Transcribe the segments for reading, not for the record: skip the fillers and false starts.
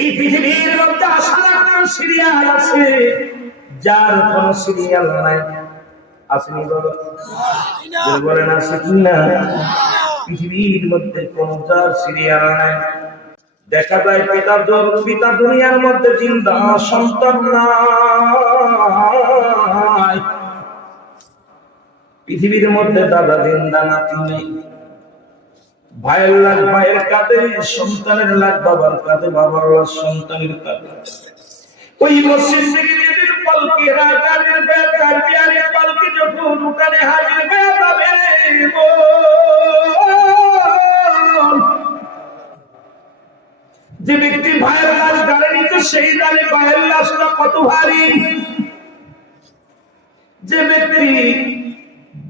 এই পৃথিবীর মধ্যে আসার কোন সিরিয়াল আছে যার কোন সিরিয়াল নাই? আসেনি বলেন, আছে কিনা? পৃথিবীর মধ্যে কোন যার সিরিয়াল নাই। দেখা যায় পিতা দুনিয়ার মধ্যে জিন্দা, সন্তান নাই। পৃথিবীর মধ্যে দাদা জিন্দা, নাতি নেই। ভাইয়ের লাখ ভাইয়ের কাঁধে, সন্তানের লাখ বাবার কাঁধে, বাবার লাখ সন্তানের কাঁধে। ওই মসজিদ থেকে যেদিন পালকি রাগানের বেতার বিয়ারের পালকি যখন উঠানে হাজির হয়ে যাবে, যে ব্যক্তি ভাইয়ের লাশ গাড়ি নিত সেই জানে ভাইয়ের লাশটা কত ভারী। যে ব্যক্তি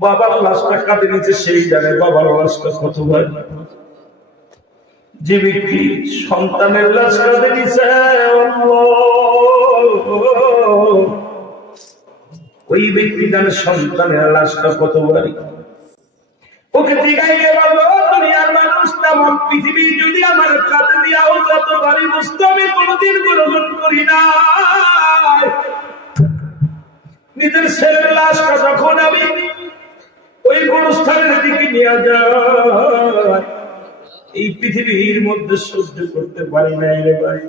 বাবার লাশটা কাঁধে নিচে সেই জানে বাবার লাশটা কত ভারী। যে ব্যক্তি সন্তানের লাশ কাঁধে নিচে, ওই ব্যক্তি জানে সন্তানের লাশটা কত ভারী। ওকে জিজ্ঞাসা করবো, দুনিয়ার মানুষ তেমন পৃথিবী যদি আমার কাঁধে দিয়াও যত ভারী বস্তু আমি কোনোদিন গ্রহণ করি না। নিজের ছেলের লাশটা যখন আমি ওই গোরস্থানের দিকে নিয়ে যাই, এই পৃথিবীর মধ্যে সহ্য করতে পারি না রে ভাই।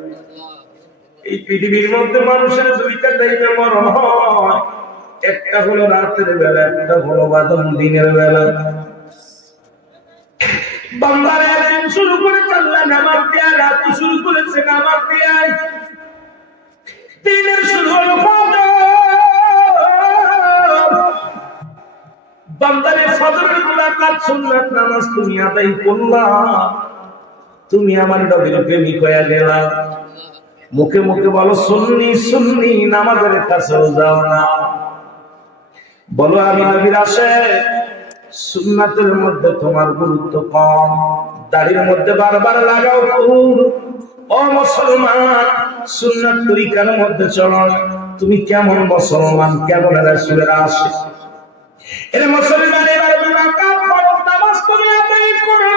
এই পৃথিবীর মধ্যে মানুষের দুইটা টাইমে মরণ হয়, একটা হলো রাতের বেলা, একটা হলো বাদন দিনের বেলা। বাংলার একদিন শুরু করে চাল্লা নামাজ দেয়া, রাত শুরু করেছে নামাজ দেয়ায়, দিনের শুরু হলো বান্দারে ফজরের মুলাকাত সুন্নাত নামাজ তুমি আদায় করলা, তুমি আমার নবীর প্রেমিক হয়ে গেলা। মুখে মুখে বলো সুন্নি সুন্নি, নামাজের কাছেও যাও না। বলো আমি নবীর আশিক, সুন্নাতের মধ্যে তোমার গুরুত্ব কম, দাড়ির মধ্যে বারবার লাগাও ফুল। ও মুসলমান, সুন্নাত তরিকার মধ্যে চলো। তুমি কেমন মুসলমান, কেমন রাসূলের আশিক? এর মুসলমান এবার মুলাকাত ফরজ নামাজ তুমি আদায় করো,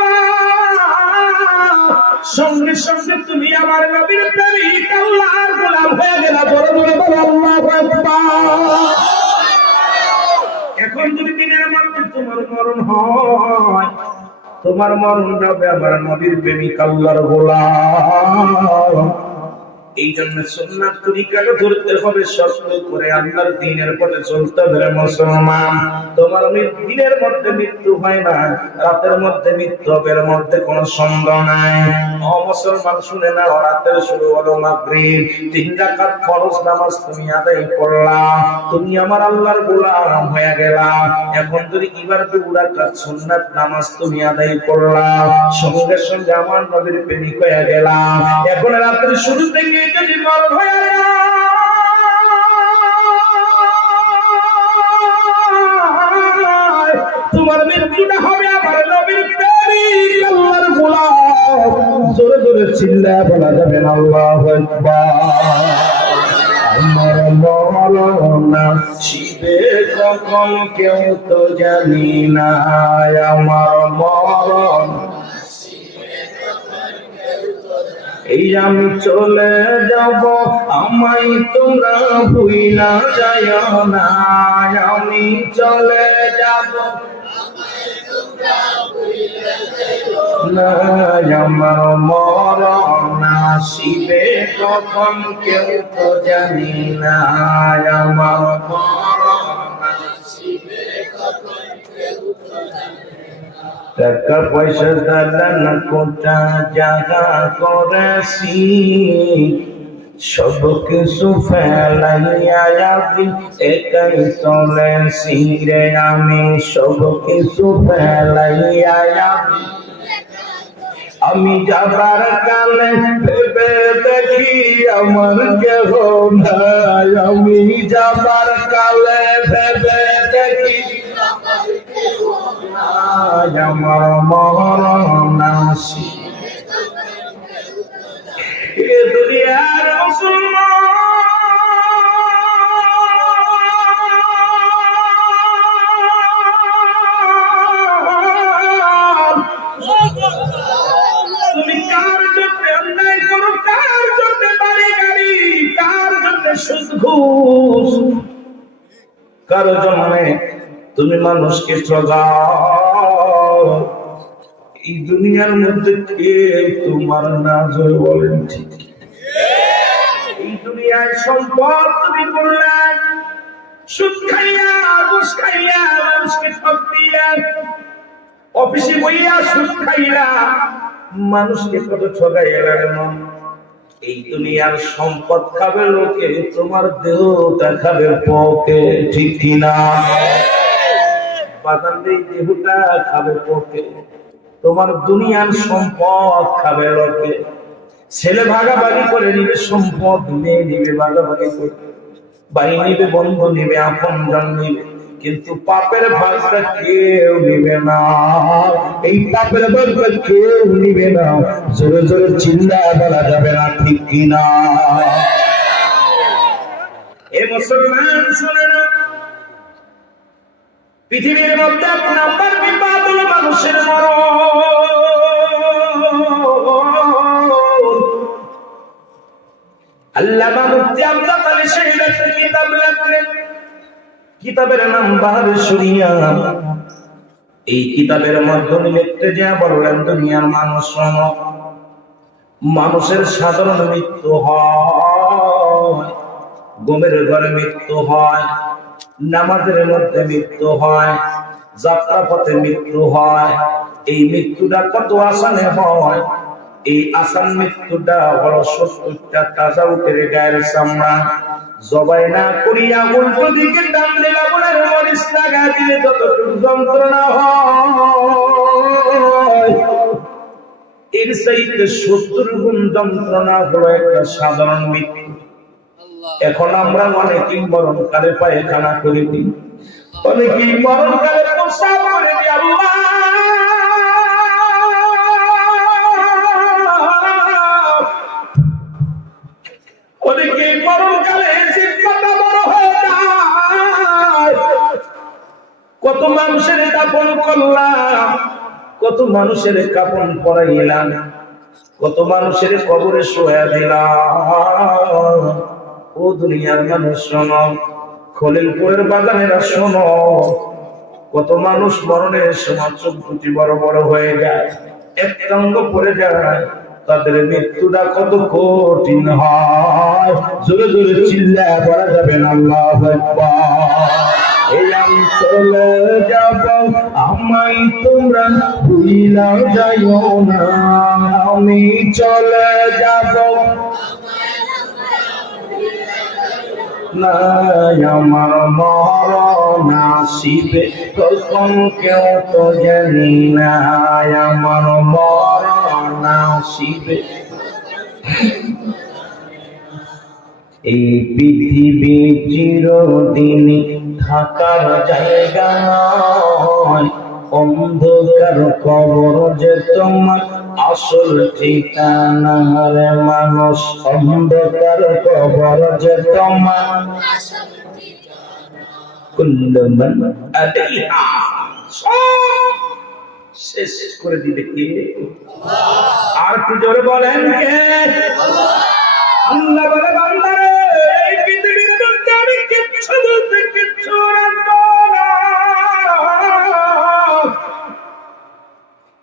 সঙ্গে সঙ্গে তুমি আমার নবীর প্রেমিক, আল্লাহর গোলাম হয়ে গেলা। বড় বড় বলো আল্লাহু আকবার। এখন যদি দিনের মধ্যে তোমার মরণ হয়, তোমার মরণ হবে আমার নবীর প্রেমিক, আল্লাহর গোলাম। এই জন্য সুন্নাত তরিকাকে ধরতে হবে, শক্ত করে আল্লাহর দ্বীনের পথে চলতে হবে। মুসলমান, তোমার দিনের মধ্যে মৃত্যু হয় না, রাতের মধ্যে মৃত্যু হবে, এর মধ্যে কোনো সন্দেহ নাই। ও মুসলমান শুনে নাও, রাতের শুরু হলো মাগরিব, 3 রাকাত ফরজ নামাজ তুমি আদায় করলা, তুমি আমার আল্লাহর গোলাম হয়ে গেলা। এখন যদি এবার 2 রাকাত সুন্নাত নামাজ তুমি আদায় করলা, সঙ্গে সঙ্গে আমার নবীর প্রেমিক হয়ে গেলা। এখন রাতের শুরু থেকে যদি মরণ হয়ে যায়, তোমার মৃত্যুটা হবে আমার নবীর প্রেমিক, আল্লাহর গোলাম। জোরে জোরে চিল্লায় বলা যাবে না আল্লাহু আকবার। আমার মরণ আসিবে কখন কেউ তো জানি না, আমার মরণ এই আমি চলে যাব, আমায় তোমরা ভুইলা যাইও না। আমি চলে যাব না, আমার মরণ আসিবে কখন কেউ তো জানি না, আমার মরণ আসিবে কখন কেউ তো জানি না। টাকা পয়সা দালান কোটা জায়গা করেছি, সব কিছু ফেলাইয়া আমি একাই চলেছি রে। আমি সব কিছু ফেলাইয়া আমি যাবার কালে ভেবে দেখি আমার কেহ নাই। আমি যাবার কালে ভেবে দেখি আমার মরণ আসিবে এ দুনিয়ার মুসলমান। তুমি কার জন্য অন্যায় করো, কার জন্য কারো জন্য তুমি মানুষকে ঠকাও। এই দুনিয়ার মধ্যে কেউ তোমার না জয় বলেন ঠিক। এই দুনিয়ায় সম্পদ তুমি করলে সুদ খাইয়া ঘুষ খাইয়া মানুষকে ঠক দিয়া, অফিসে বইয়া সুদ খাইয়া মানুষকে কত ঠকাইয়া লাগলো। এই দুনিয়ার সম্পদ খাবে লোকে, তোমার দেহটা খাবে পোকে, ঠিক কিনা? বাদাম দেহটা খাবে পোকে, তোমার দুনিয়ার সম্পদ খাবে লোকে। ছেলে ভাগাভাগি করে নিবে সম্পদ, মেয়ে নিবে ভাগাভাগি করে, ভাই নিবে, বন্ধু নিবে, আপন জন নিবে, কিন্তু পাপের ভাগটা কেউ নিবে না। এই পাপের ভাগটা কেউ নিবে না। জোরে জোরে চিল্লা বলা যাবে না, ঠিক কিনা? এ মুসলমান শুনে না, পৃথিবীর মধ্যে এক নাম্বার বিপদ হলো মানুষের মরণ। আল্লামা মুফতি আমজাদ আলী শহীদ একটা কিতাব লেখলেন, কিতাবের নাম বাহারে শরিয়া। এই কিতাবের মাধ্যমে লিখতে যা বললেন, দুনিয়ার মানুষ শোনো, মানুষের সাধারণ মৃত্যু হয়, ঘুমের ঘরে মৃত্যু হয়, নামাজের মধ্যে মৃত্যু হয়, যাত্রা পথে মৃত্যু হয়। এই মৃত্যুটা কত আসানে হয়? এই আসান মৃত্যুটা হলো 70টা তাজা উঠে গায়ের চামড়া জবাই না করিয়া উল্টো দিকে টান দিলা বলে মরিচ লাগা দিলে যতটুকু যন্ত্রণা হয়, এর চাইতে 70 গুণ যন্ত্রণা হলো একটা সাধারণ মৃত্যু। এখন আমরা অনেকেই মরণকালে পায়খানা করে দিই, অনেকেই মরণকালে প্রস্রাব করে দিই। আল্লাহ, অনেকেই মরণকালে জিহ্বাটা বড় হয়ে যায়। কত মানুষের দাফন করলাম, কত মানুষের কাফন পরাইলাম, কত মানুষের কবরে শোয়া দিলাম। ও দুনিয়ার মানুষ শোনো, খলিলপুরের বাগানেরা শোনো, কত মানুষ মরণের সময় চোখ দুটি বড় বড় হয়ে যায়, এক অঙ্গ পড়ে যায়, তাদের মৃত্যুটা কত কঠিন হয়। জোরে জোরে চিল্লা বলা যাবে না আল্লাহু আকবার। এই আমি চলে যাব, আমায় তোমরা ভুইলা যাইও না, আমি চলে যাব না, আমার মরণ আসিবে কখন কেউ তো জানি না, আমার মরণ আসিবে। এই পৃথিবী চিরদিন থাকার জায়গা নয়, অন্ধকার কবর যে তোমার আসল ঠিকানা রে মানুষ, অন্ধকার কবর যে তোমার কুল্লু মান আলাইহা, সব শেষ করে দিবে কে? আর কি জোরে বলেন কে? আল্লাহ বলে, বান্দারে এই পৃথিবীর মধ্যে আমি কিচ্ছু বলতে কিচ্ছু রাখবো না।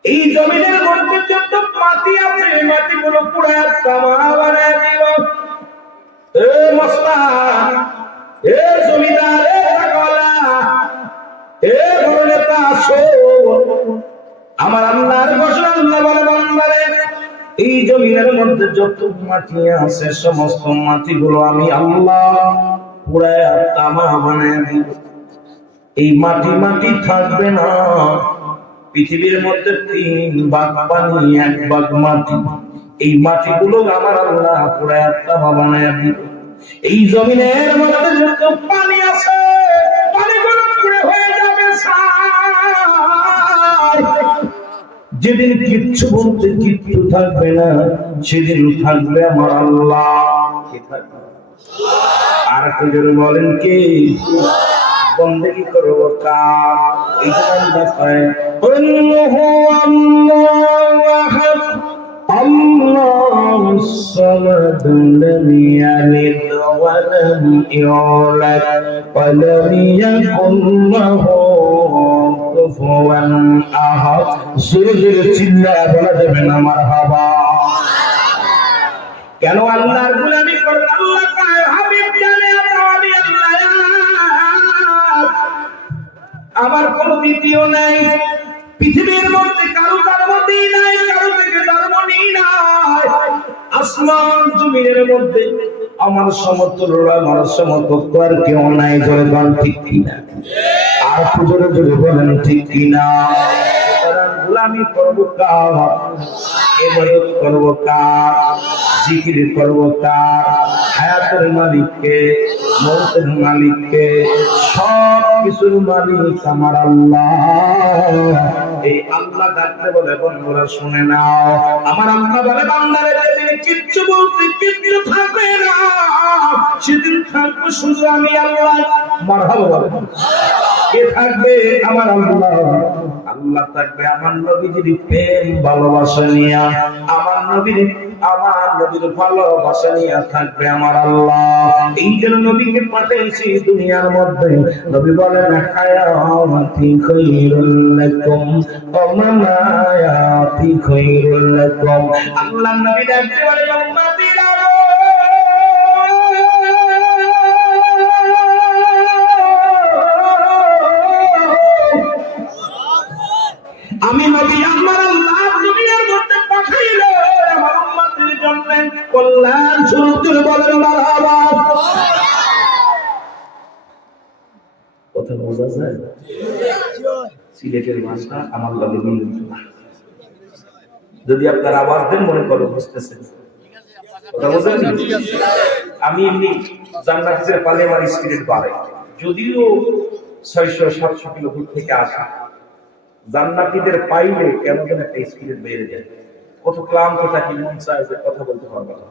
এই জমিনের মধ্যে যত মাটি আছে, মাটিগুলো পুরা তামা বানায় দিব। এ মস্তান, এ জমিদার, এ টাকাওয়ালা, এ বড় নেতা, আসো, আমার আল্লাহর ঘোষণা। আল্লাহ বলে, বান্দারে এই জমিনের মধ্যে যত মাটি আছে, সমস্ত মাটিগুলো আমি আল্লাহ পুরায়া তামা বানায় দিব। এই মাটি মাটি থাকবে না। পৃথিবীর মধ্যে 3 ভাগ পানি, 1 ভাগ মাটি। এই মাটিগুলো আমার আল্লাহ পুরায়া তামা বানায় দিব। এই জমিনের মধ্যে যত পানি আছে, পানিগুলো পুড়ে হয়ে যাবে ছাই। যেদিন কিচ্ছু বলতে কিচ্ছু থাকবে না, সেদিন থাকবে আমার আল্লাহ। কি থাকবে? আর একটু জোরে বলেন কি? বন্দেগী করব কার? এই জন্য দেখায় আল্লাহু আহাদ Allahu samad lam yalid wa lam yulad wa lam yakul lahu কুফুয়ান আহাদ। জোরে জোরে চিল্লায়া বলা যাবে না মারহাবা। কেন আল্লাহর গোলামি করতে আল্লাহ কয় হাবিব জানে আমি আল্লাহ, আমার কোনো দ্বিতীয় নাই, পৃথিবীর মধ্যে কারো ধর্মই নাই, কারো থেকে ধর্ম নাই, আসমান জমিনের মধ্যে আমার সমতুল্য আমার সমকক্ষ আর কেউ নাই। জোরে বলেন ঠিক কিনা? আর জোরে জোরে বলেন ঠিক কিনা? গোলামি করবো কার, ইবাদত করবো কার, জিকির করবো কার? হায়াতের মালিককে, মৌতের মালিককে, সব কিছুর মালিক আমার আল্লাহ। এই আল্লাহ ডাকতে বলে বন্ধুরা শুনে নাও, আমার আল্লাহ বলে বান্দারে যেদিন কিচ্ছু বলতে কিচ্ছু থাকবে না, সেদিন থাকবে শুধু আমি আল্লাহ। মারহাবা বলে কে থাকবে? আমার আল্লাহ। আল্লাহ থাকবে আমার নবীজির প্রেম ভালোবাসা নিয়ে, আমার নবীর ভালোবাসা নিয়ে থাকবে আমার আল্লাহ। এই জন্য নবীকে পাঠিয়েছি দুনিয়ার মধ্যে। নবী বলেন হায়াতি খায়রুল লাকুম ওয়া মামায়াতি খায়রুল লাকুম। আল্লাহ নবী ডাকতে বলে উম্মতিরা, আমি নবী আমার আল্লাহ দুনিয়ার মধ্যে পাঠাইলো আমার উম্মতের জন্য কল্যাণ স্বরূপ। বলেন মারহাবা। কথা বোঝা যায়? সিলেটের ভাষা আমার লাগে মিল না। যদি আপনার আওয়াজ দেন মনে করো বুঝতেছেন। কথা বোঝেন? আমি এমনি জান্নাতের পালে আমার স্পিরিট বাড়ে, যদিও 600-700 কিলো দূর থেকে আসা। জান্নাতীদের পাইলে কেন যেন একটা স্পিরিট বেড়ে যায়। কত ক্লান্ত থাকি, মন চায় যে কথা বলতে পারবো না।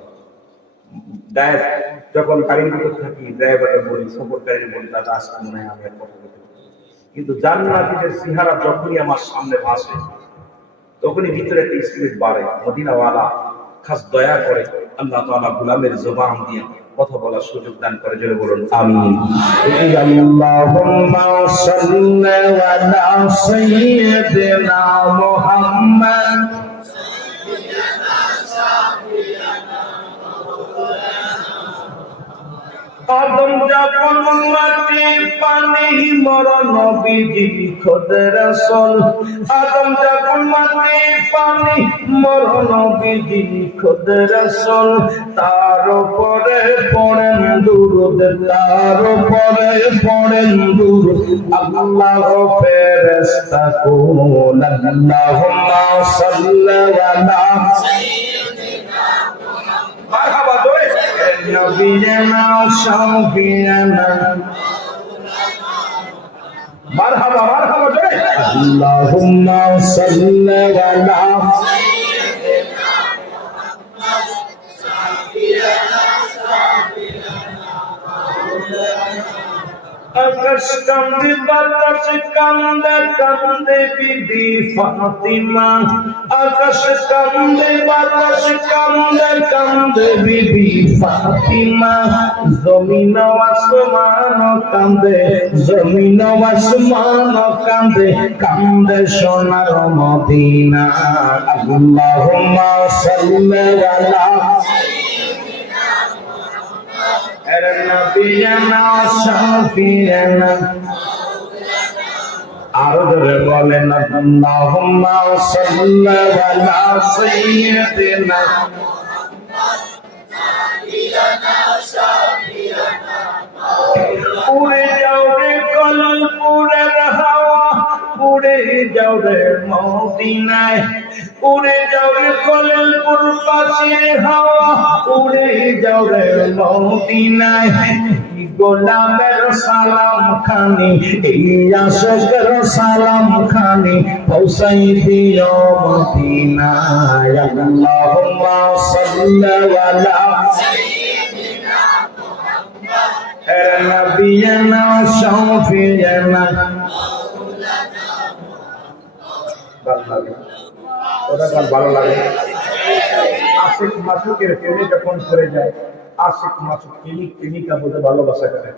যখন গাড়ির ভিতর থাকি ড্রাইভারকে বলি, সফরকারীকে বলি, দাদা আজকে মনে হয় আমি আর কথা বলতে পারবো। কিন্তু জান্নাতীদের চেহারা যখনই আমার সামনে ভাসে তখনই ভিতরে একটা স্পিরিট বাড়ে। মদিনাওয়ালা খাস দয়া করে আল্লাহ তাআলা গোলামের জবান দিয়ে কথা বলার সুযোগ দান করে। জোরে বলুন আমিন। আল্লাহুম্মা সাল্লি আলা সাইয়্যিদিনা মুহাম্মদ। আদম যখন মাটি পানি মরণ নবীজি খোদ রাসূল। আদম যখন মাটি পানি মরণ নবীজি খোদ রাসূল। তার উপরে পড়েন দুরূদ, তার উপরে পড়েন দুরূদ আল্লাহর ফেরেশতা কুল। আল্লাহুম্মা সাল্লি আলা মারহাবা দোরে নবিয়ানা শাফিয়ানা মারহাবা মারহাবা দোরে আল্লাহুম্মা সাল্লি আলা সাইয়্যিদিনা মুহাম্মদ সাফিয়ানা আকাশ কান্দে বাতাস কান্দে কান্দে বিবি ফাতিমা। আকাশ কান্দে বাতাস কান্দে কান্দে বিবি ফাতিমা। জমিন আসমান কান্দে, জমিন আসমান কান্দে, কান্দে সোনার মদিনা। আল্লাহুম্মা সাল্লি আলা নবিয়ানা শাফিয়ানা। আরো জোরে বলেন আল্লাহুম্মা সাল্লি আলা সাইয়্যিদিনা মুহাম্মদ সাফিয়ানা শাফিয়ানা। উড়ে যাও রে কলমপুরের হাওয়া, উড়ে যাও রে মদিনায়। উড়ে যাও রে কলমপুর বাসীর হাওয়া, উড়ে যাও রে মদিনায়। গোলামের সালাম খানি, এই আশিকের সালাম খানি পৌঁছাই দিও মদিনায়। আল্লাহুম্মা সাল্লি আলা সাইয়্যিদিনা মুহাম্মদ নবিয়ানা শাফিয়ানা মাওলানা। ওটা ভালো লাগে। আশিক মাসুকের প্রেমে যখন পড়ে যায়, আশিক মাসুক প্রেমিকা বলে ভালোবাসা করে।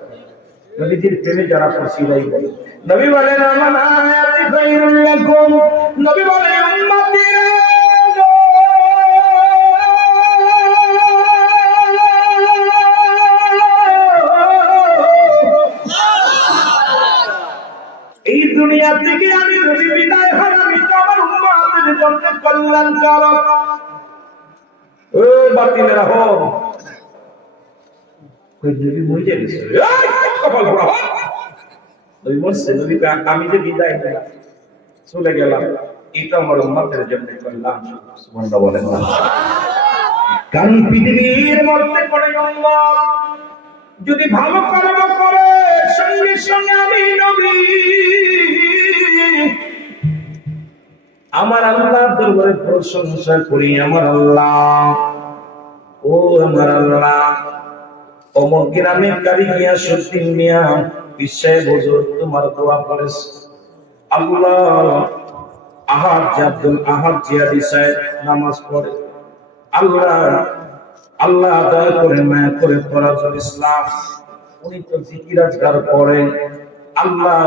নবীজির প্রেমে যারা পড়ছে এরাই বলে। নবী বলেন আমার আয়াতি খায়রুল লাকুম, নবী বলেন উম্মতি এই দুনিয়া থেকে আমি যদি বিদায় হই, আমি তো আমার উম্মতের জন্য কল্যাণকারক। ও বাতিলেরা হো, কই নবী মরে গেছে, কপাল পোড়া হো। নবী বলছে, নবী আমি যে বিদায় নিলাম, চলে গেলাম, এটা আমার উম্মতের জন্য কল্যাণ। সুবহানাল্লাহ বলেন না? কারণ পৃথিবীর মধ্যে করে উম্মত যদি ভালো কর্ম করে, সঙ্গে সঙ্গে আমি নবী আমার আল্লাহর দরবারে প্রশংসা করি। আমার আল্লাহ, ও আমার আল্লাহ, অমুক গ্রামের কারি মিয়া, সত্যি মিয়া, বিশ্বায় হুজুর তোমার দোয়া করেছে। আল্লাহ আহাদ আব্দুল আহাদ জিয়াদি সাহেব নামাজ পড়ে। আল্লাহ আল্লাহ দয়া করে মায়া করে ফরাজুল ইসলাম, উনি তো জিকির আজকার করেন। আল্লাহ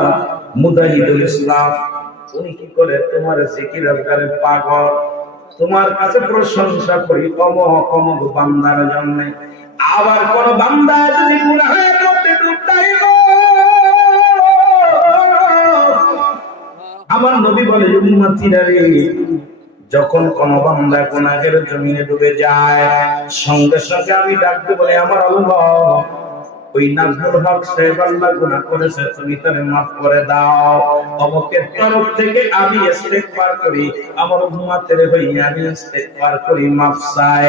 মুদাহিদুল ইসলাম, উনি কি করে তোমার জিকির আজকারে পাগল। তোমার কাছে প্রশংসা করি অমুক অমুক বান্দার জন্য। আবার কোন বান্দা যদি গুনাহের মধ্যে ডুব দেয়, আমার নবী বলে উম্মতিরা রে, যখন কোন বান্দা গুনাহের জমিনে ডুবে যায়, সঙ্গে সঙ্গে আমি ডাকতে বলে আমার আল্লাহ, ওই নাজমুল হক সাহেব আল্লাহ গুনাহ করেছে, তুমি তারে মাফ করে দাও। অমুকের তরফ থেকে আমি ইস্তেগফার করি, আমার উম্মতের হইয়া আমি ইস্তেগফার করি, মাফ চাই।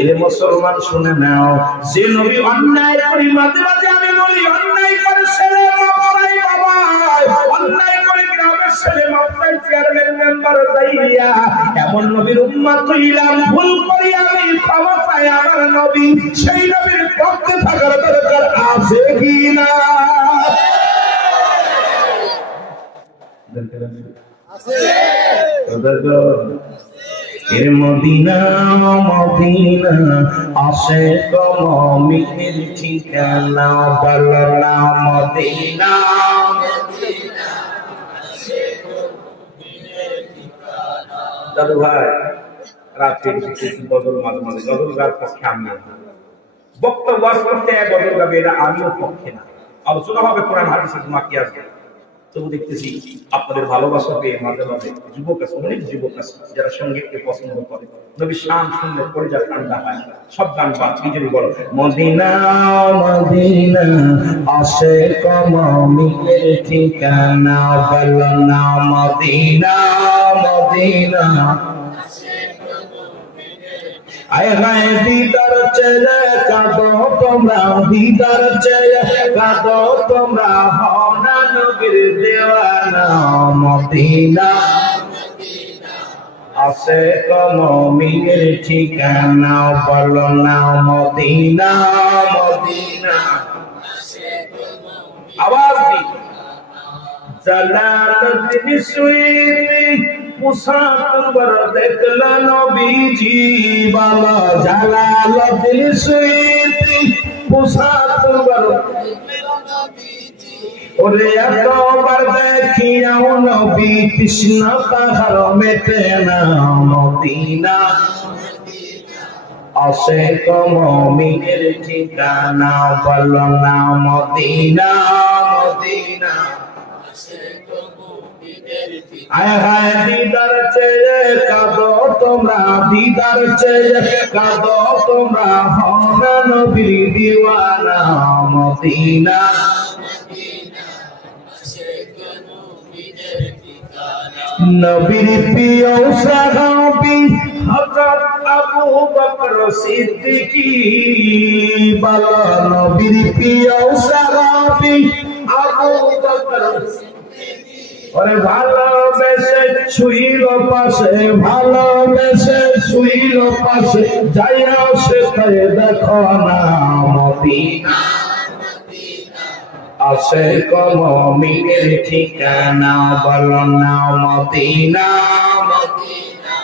এলে মুসলমান শুনে নাও, যে নবী অন্যায় করি, মাঝে মাঝে আমি বলি অন্যায় করে ছেলে মাফ চাই বাবা, অন্যায় করে গ্রামের ছেলে মাফ চাই, চেয়ারম্যান মেম্বার যাইয়া এমন নবীর উম্মত হইলাম, ভুল করি আমি ক্ষমা চাই। আমার নবী সেই নবীর পক্ষে থাকার দরকার আছে কি না? মদিনা মদিনা আসে কমির ঠিকানা, বলো না মদিনা। দাদু ভাই রাত্রে বদল মাঝে মাঝে গজল গার পক্ষে আমি বক্তব্য করতে গজল গাবে, এটা আমিও পক্ষে না। আলোচনা হবে কোরআন হাদিসের মাকি আসবে। তবু দেখতেছি আপনাদের ভালোবাসা পেয়ে মাঝে মাঝে যুবক আছে, অনেক যুবক আছে যারা সঙ্গীতকে পছন্দ করে। নবী শান শুনলে পরিজা ঠান্ডা হয়, সব গান বাদ নিজেরই বলো মদিনা মদিনা আসে কমির ঠিকানা, বলো না মদিনা মদিনা। আয় হায় দিদার চেয়ে কাঁদো তোমরা, দিদার চেয়ে কাঁদো তোমরা, হও না নবীর দেওয়ানা। মদিনা আসে কমির ঠিকানা, বলো না মদিনা মদিনা। আওয়াজ দি জালালুদ্দিন সুয়ুতি মুসাফির দেখলা নবীজি বাবা, জালালুদ্দিন সুয়ুতি মুসাফির ওরে এতবার দেখিয়াও নবী তৃষ্ণা তাহার মেটে না। মদিনা আসে কমির ঠিকানা, বলো না মদিনা মদিনা। আয় হায় দিদার চেয়ে কাঁদো তোমরা, দিদার চেয়ে কাঁদো তোমরা, হও না নবীর দিওয়ানা। মদিনা নবীর প্রিয় সাহাবী হযরত আবু বকর সিদ্দিকী, বলো নবীর প্রিয় সাহাবী আবু বকর। ওরে ভালোবেসে শুইল পাশে, ভালোবেসে শুইল পাশে, যাইয়া সে দেখো না মদিনা আসে কমির ঠিকানা, বলো না মদিনা মদিনা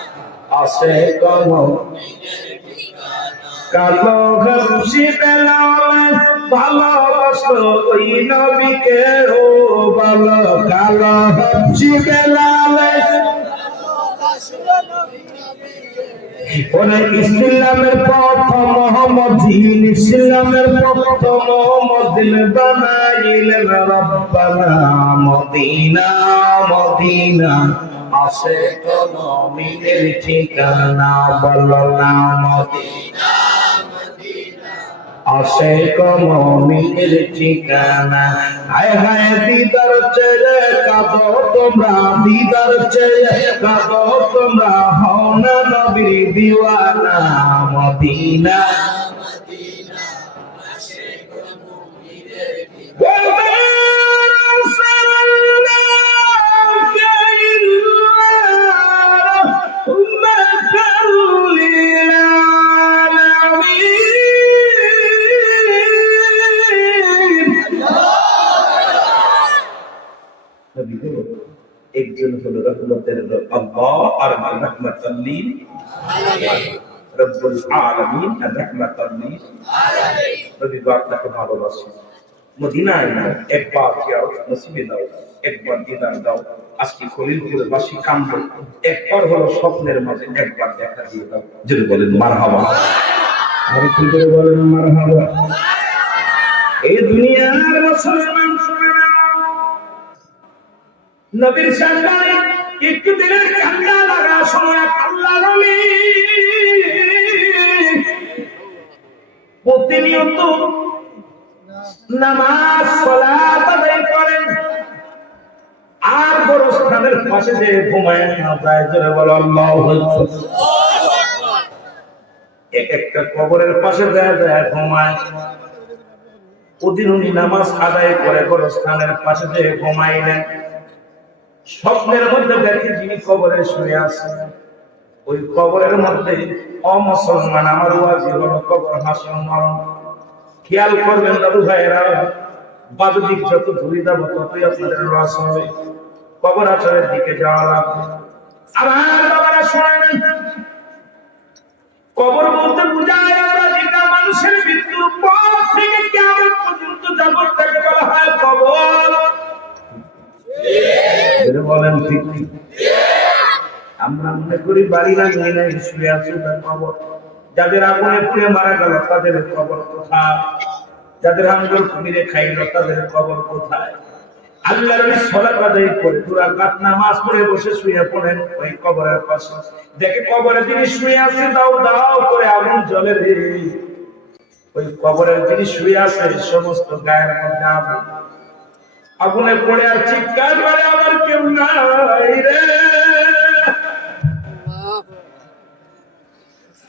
আসে কমির। কালো হাবশি বেলাল ভালোবাসলো ওই নবীকে ও বলো কালো হাবশি বেলাল ওরে ইসলামের প্রথম মোহাম্মদিন ইসলামের প্রথম মোহাম্মদিন বানাইলেন রব্বানা মদিনা মদিনা আসে কোন মিনের ঠিকানা বলো না মদিনা আসে কোন মিনের ঠিকানা হায় হায় দিদার চেয়ে কাঁদো তোমরা দিদার চেয়ে কাঁদো তোমরা হও না নবীর দিওয়ানা মদিনা একজন হলো রহমতের আল্লাহ আর রাহমাতুল লিল আলামিন রব্বুল আলামিন আর রাহমাতুল লিল আলামিন নবী আপনাকে ভালোবাসি মদিনায় না একবার জিয়ারত নসিবে দাও একবার দিদার দাও আজকে খলিলপুর বাসী কান্দ একবার হলো স্বপ্নের মাঝে একবার দেখা দিয়ে দাও যদি বলেন মারহাবা আর কি করে বলেন মারহাবা এই দুনিয়ার মুসলমান শুনে নবীর সামনে একটু দিলের কান্না লাগা সময় আল্লাহ নবী প্রতিনিয়ত নামাজ সালাত আদায় করেন আর গোরস্থানের পাশে যে ঘুমায় না যায় জোরে বলো আল্লাহু আকবার এক একটা কবরের পাশে যায় যায় ঘুমায় ওদিন উনি নামাজ আদায় করে গোরস্থানের পাশে যে ঘুমাইলেন স্বপ্নের মধ্যে দেখে যিনি কবরে শুয়ে আছেন ওই কবরের মধ্যে অমুসলমান আমার ওয়াজি হলো কবর হাসন মরণ খেয়াল করবেন দাদু ভাইয়েরা বাদিক যত ধুই যাব ততই আপনাদের লস হবে কবর আচারের দিকে যাওয়া লাগবে আমার বাবারা শোনেন কবর বলতে বুঝায় আমরা যেটা মানুষের মৃত্যুর পর থেকে কিয়ামত পর্যন্ত জগৎ থেকে বলা হয় কবর বলেন ঠিক ঠিক আমরা মনে করি বাড়ি লাগিয়ে নাই শুয়ে আছে কবর যাদের আগুনে পুড়ে মারা গেল তাদের কবর কোথায় যাদের আঙ্গুল কুমিরে খাইল তাদের কবর কোথায় আল্লাহর ওই সালাত আদায় করে দুই রাকাত নামাজ পড়ে বসে শুয়ে পড়েন ওই কবরের পাশে দেখে কবরে যিনি শুয়ে আছে দাও দাও করে আগুন জ্বলে রে ওই কবরের যিনি শুয়ে আছে সমস্ত গায়ের মধ্যে আগুন আগুনে পড়ে আর চিৎকার করে আমার কেউ নাই রে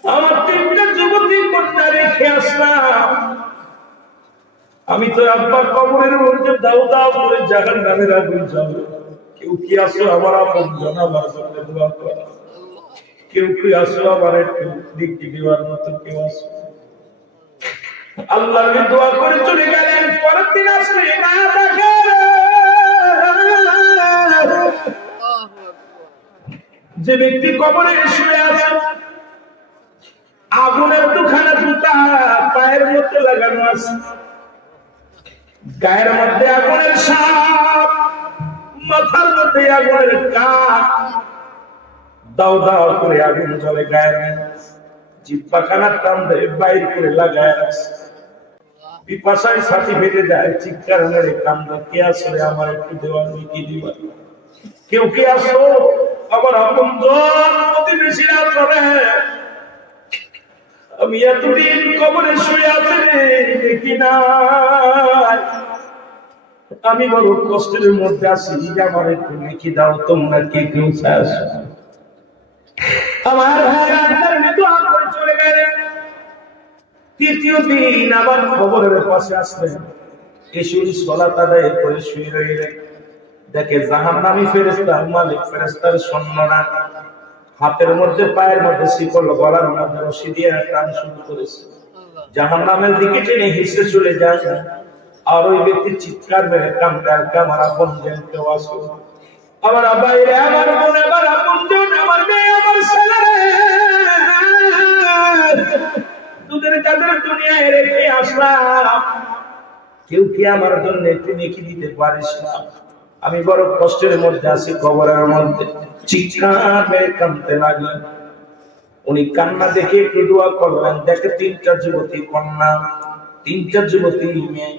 আমার তিনটা যুবতী কন্যা রেখে আসলাম আমি তো আব্বার কবরের মধ্যে দাও দাও করে জাহান্নামের আগুন জ্বলে কেউ কি আসো আমার আপন জন আমার জন্য দোয়া করে কেউ কি আসো আমার একটু দিক দেওয়ার মতো কেউ আসো আল্লাহকে দোয়া করে চলে গেলেন পরের দিন আসলে না দেখে যে ব্যক্তি কবরে শুয়ে আছে আগুনের দুখানা জুতা পায়ের মধ্যে লাগানো আছে গায়ের মধ্যে আগুনের সাপ মাথার মধ্যে আগুনের কাক দাও দাও করে আগুন জ্বলে গায়ের জিহ্বাখানা টান দিয়ে বাইর করে লাগায় আছে পিপাসায় ছাতি বেঁধে যায় চিৎকার মেরে কান্দা কে আসলে আমার একটু দেওয়ার কি দিবা কেউ কি আসো আমার আপনজন প্রতিবেশীরা চলে আমি এতদিন কবরে শুয়ে আছি দেখি না আমি বড় কষ্টের মধ্যে আছি আমার একটু লিখি দাও তোমরা কে কেউ চাস আমার ভাই আপনার দোয়া করে চলে গেলেন তৃতীয় দিন আবার কবরের পাশে আসলেন এসে সালাত আদায় করে শুয়ে রইলেন দেখে জাহান্নামী ফেরেশতা মালিক ফেরেশতার সৈন্যরা হাতের মধ্যে পায়ের মধ্যে শিকল গলার মধ্যে রশি দিয়ে টান শুরু করেছে জাহান্নামের দিকে টেনে হিসে চলে যায় আর ওই ব্যক্তি চিৎকার মেরে কান্দার কামারা বন্ধেন কেউ আসো আমার বাইরে আমার বোন আমার আপনজন আমার মেয়ে আমার ছেলে তোদের তাদের দুনিয়ায় রেখে আসলাম, কেউ কি আমার জন্য একটু নেকি দিতে পারিস না? আমি বড় কষ্টের মধ্যে আছি, কবরের মধ্যে। চিৎকার মেরে কাঁদতে লাগলেন। উনি কান্না দেখে একটু দোয়া করলেন। দেখে তিনটা যুবতী কন্যা, তিনটা যুবতী মেয়ে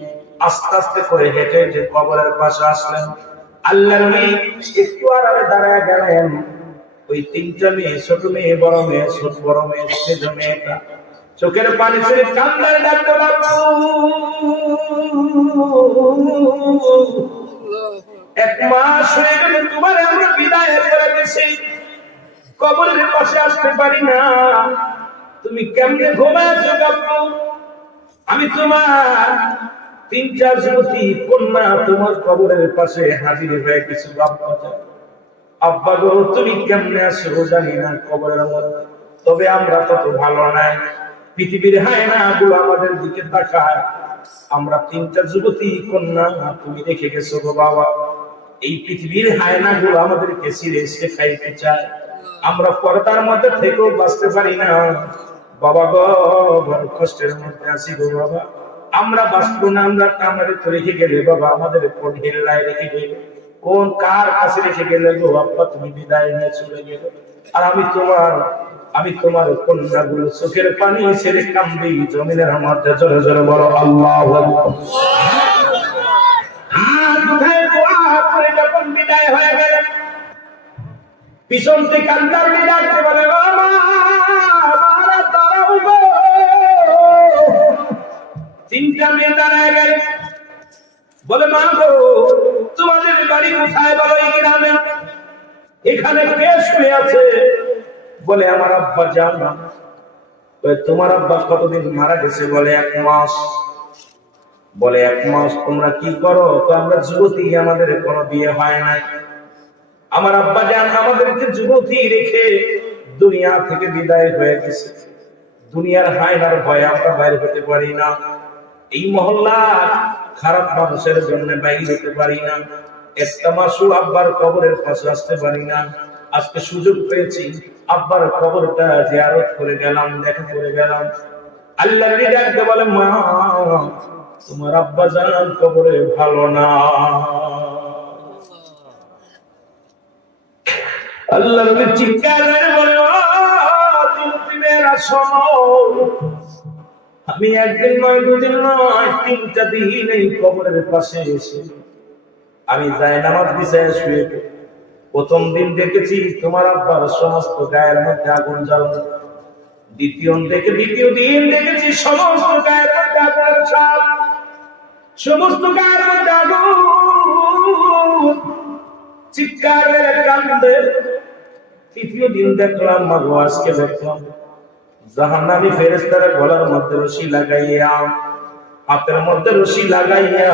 আস্তে আস্তে করে হেঁটে হেঁটে কবরের পাশে আসলেন। আল্লাহর নবী একটু আড়ালে দাঁড়ায় গেলেন। ওই তিনটা মেয়ে, ছোট মেয়ে, বড় মেয়ে, ছোট বড় মেয়ে, ছোট মেয়েটা চোখের পানি ছেড়ে কান্নার ডাকতে লাগলো। 1 মাস হয়ে গেল তোমার আমরা বিদায় করে গেছি, কবরের পাশে আসতে পারি না, তুমি কেমনে ঘুমাচ্ছো আব্বু? আমি তোমার তিনটা যুবতী কন্যা তোমার কবরের পাশে হাজির হয়ে কিছু আব্বা গো, তুমি কেমনে আসো জানি না কবরের মধ্যে, তবে আমরা তত ভালো নাই। পৃথিবীর হায়না গুলো আমাদের দিকে তাকায়। আমরা তিনটা যুবতী কন্যা তুমি রেখে গেছো গো বাবা। এই পৃথিবীর হায়না গুলো আমাদেরকে ছিঁড়ে এসে খাইতে চায়। আমরা পর্দার মধ্যে থেকেও বাঁচতে পারি না বাবা গো, বড় কষ্টের মধ্যে আছি গো বাবা। আমরা বাঁচবো না, আমরা আমাদের তো রেখে গেলে বাবা, আমাদের ঢিল্লায় রেখে গেলে, কোন কার কাছে রেখে গেলে গো আব্বা? তুমি বিদায় নিয়ে চলে গেলে। আর আমি তোমার কন্যাগুলো চোখের পানি ছেড়ে কান্দি জমিনের মধ্যে জোরে জোরে বড় আল্লাহু আকবার। হাত উঠায় দোয়া করে যখন বিদায় হয়ে গেল, পিছন থেকে কান্দার ডাকতে বলে দাঁড়াও গো। তিনটা মেয়ে দাঁড়ায় গেল, বলে মা গো তোমাদের বাড়ি কোথায়? বলো এই গ্রামে। এখানে কে শুয়ে আছে? বলে আমার আব্বা জান। তোমার আব্বা কতদিন মারা গেছে? বলে 1 মাস। বলে 1 মাস তোমরা কি করো? তো আমরা যুবতী, আমাদের কোনো বিয়ে হয় নাই। আমার আব্বা জান আমাদেরকে যুবতী রেখে দুনিয়া থেকে বিদায় হয়ে গেছে। দুনিয়ার হায়নার ভয়ে আমরা বাইরে হতে পারি না, এই মহল্লা খারাপ মানুষের জন্য বাইরে হতে পারি না, একটা মাসও আব্বার কবরের পাশে আসতে পারি না। আজকে সুযোগ পেয়েছি, আব্বার কবরটা জিয়ারত করে গেলাম, দেখা করে গেলাম। আল্লাহর ডাকতে বলে মা তোমার আব্বা জান কবরে ভালো না। আল্লাহ নবী চিৎকার করে বলে তুমি মেয়েরা শোনো, আমি একদিন নয়, দুদিন নয়, 3টা দিন এই কবরের পাশে এসে আমি যাই নামাজ বিছায় শুয়ে। প্রথম দিন দেখেছি তোমার আব্বার সমস্ত গায়ের মধ্যে আগুন জ্বালানো। দ্বিতীয় দিন দেখেছি সমস্ত গায়ের মধ্যে আগুনের ছাপ, সমস্ত গায়ের মধ্যে আগুন। চিৎকার মেরে কান্দে। তৃতীয় দিন দেখলাম মাগো, আজকে দেখলাম জাহান্নামী ফেরেশতারা গলার মধ্যে রশি লাগাইয়া, হাতের মধ্যে রশি লাগাইয়া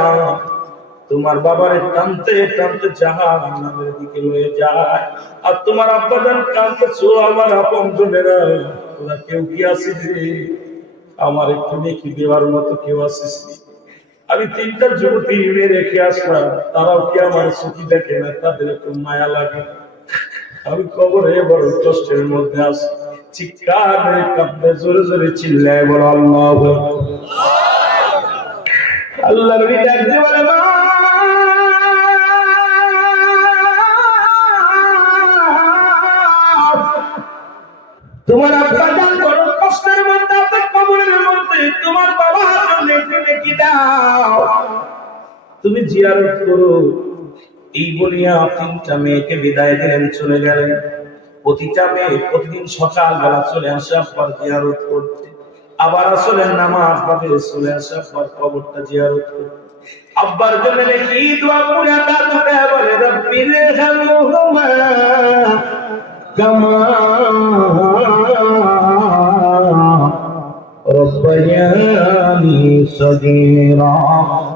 তোমার বাবারে টানতে টানতে জাহান্নামের দিকে লয়ে যায়। আর তোমার আব্বা জান কাঁদতেছো, আমার আপনজনেরা তোরা কেউ কি আসিস রে? আমার একটু নেকি দেওয়ার মতো কেউ আসিস? আমি 3টা যুবতী মেয়ে রেখে আসলাম, তারাও কি আমার সুখী দেখে না? তাদের একটু মায়া লাগে। আমি কবরে বড় কষ্টের মধ্যে আছি। চিৎকার করে কাঁদতে জোরে জোরে চিল্লায় বড় আল্লাহু আকবার। আল্লাহর নবী ডাকতে বলে মা তোমার আব্বা জান বড় কষ্টের মধ্যে আছে, কবরের মধ্যে। তোমার বাবার জন্য একটু নেকি দাও, তুমি জিয়ারত করো। এই বলিয়া 3টা মেয়েকে বিদায় দিলেন, চলে গেলেন। প্রতিটা মেয়ে প্রতিদিন সকালবেলা চলে আসে আব্বার জিয়ারত করতে, আবার আসলেন নামাজ পড়ে চলে আসে আব্বার কবরটা জিয়ারত করতে। আব্বার জন্য কি দোয়া করে আল্লাহ তোকে বলে রব্বির হামহুমা কামা রব্বায়ানি সগীরা।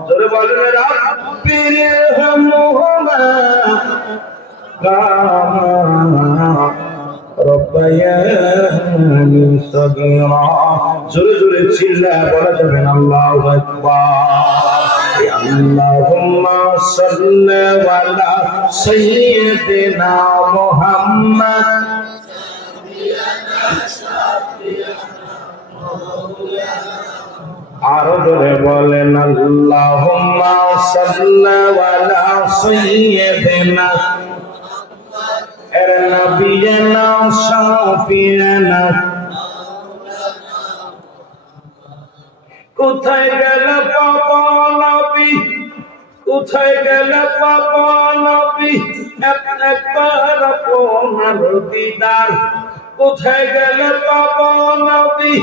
জোরে বলেন রব্বির হামহুমা কামা রব্বায়ানি সগীরা। জোরে জোরে চিল্লায় বলা যাবে না আল্লাহু আকবার। আল্লাহুম্মা সাল্লি আলা সাইয়্যিদিনা মুহাম্মদ আরো জোরে বলেন আল্লাহুম্মা সাল্লি আলা সাইয়্যিদিনা এর নবিয়িনা শাফিয়ানা। কোথায় গেল পাপা নবী, কোথায় গেল পাপা নবী, একবার আপনার দিদার। কোথায় গেল পাপা নবী,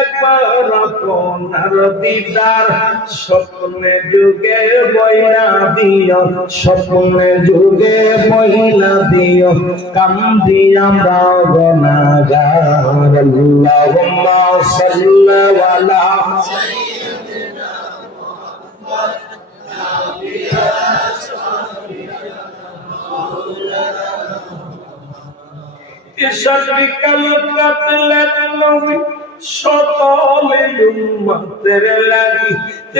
একবার আপনার দিদার। স্বপ্নে যুগে বইলা দিও, স্বপ্নে যুগে বইলা দিও, কান্দি আমরা গুনাহগার। আল্লাহুম্মা সাল্লি আলা ইশারিকাল কাতলেন নবী সকলে উম্মতের লাগি।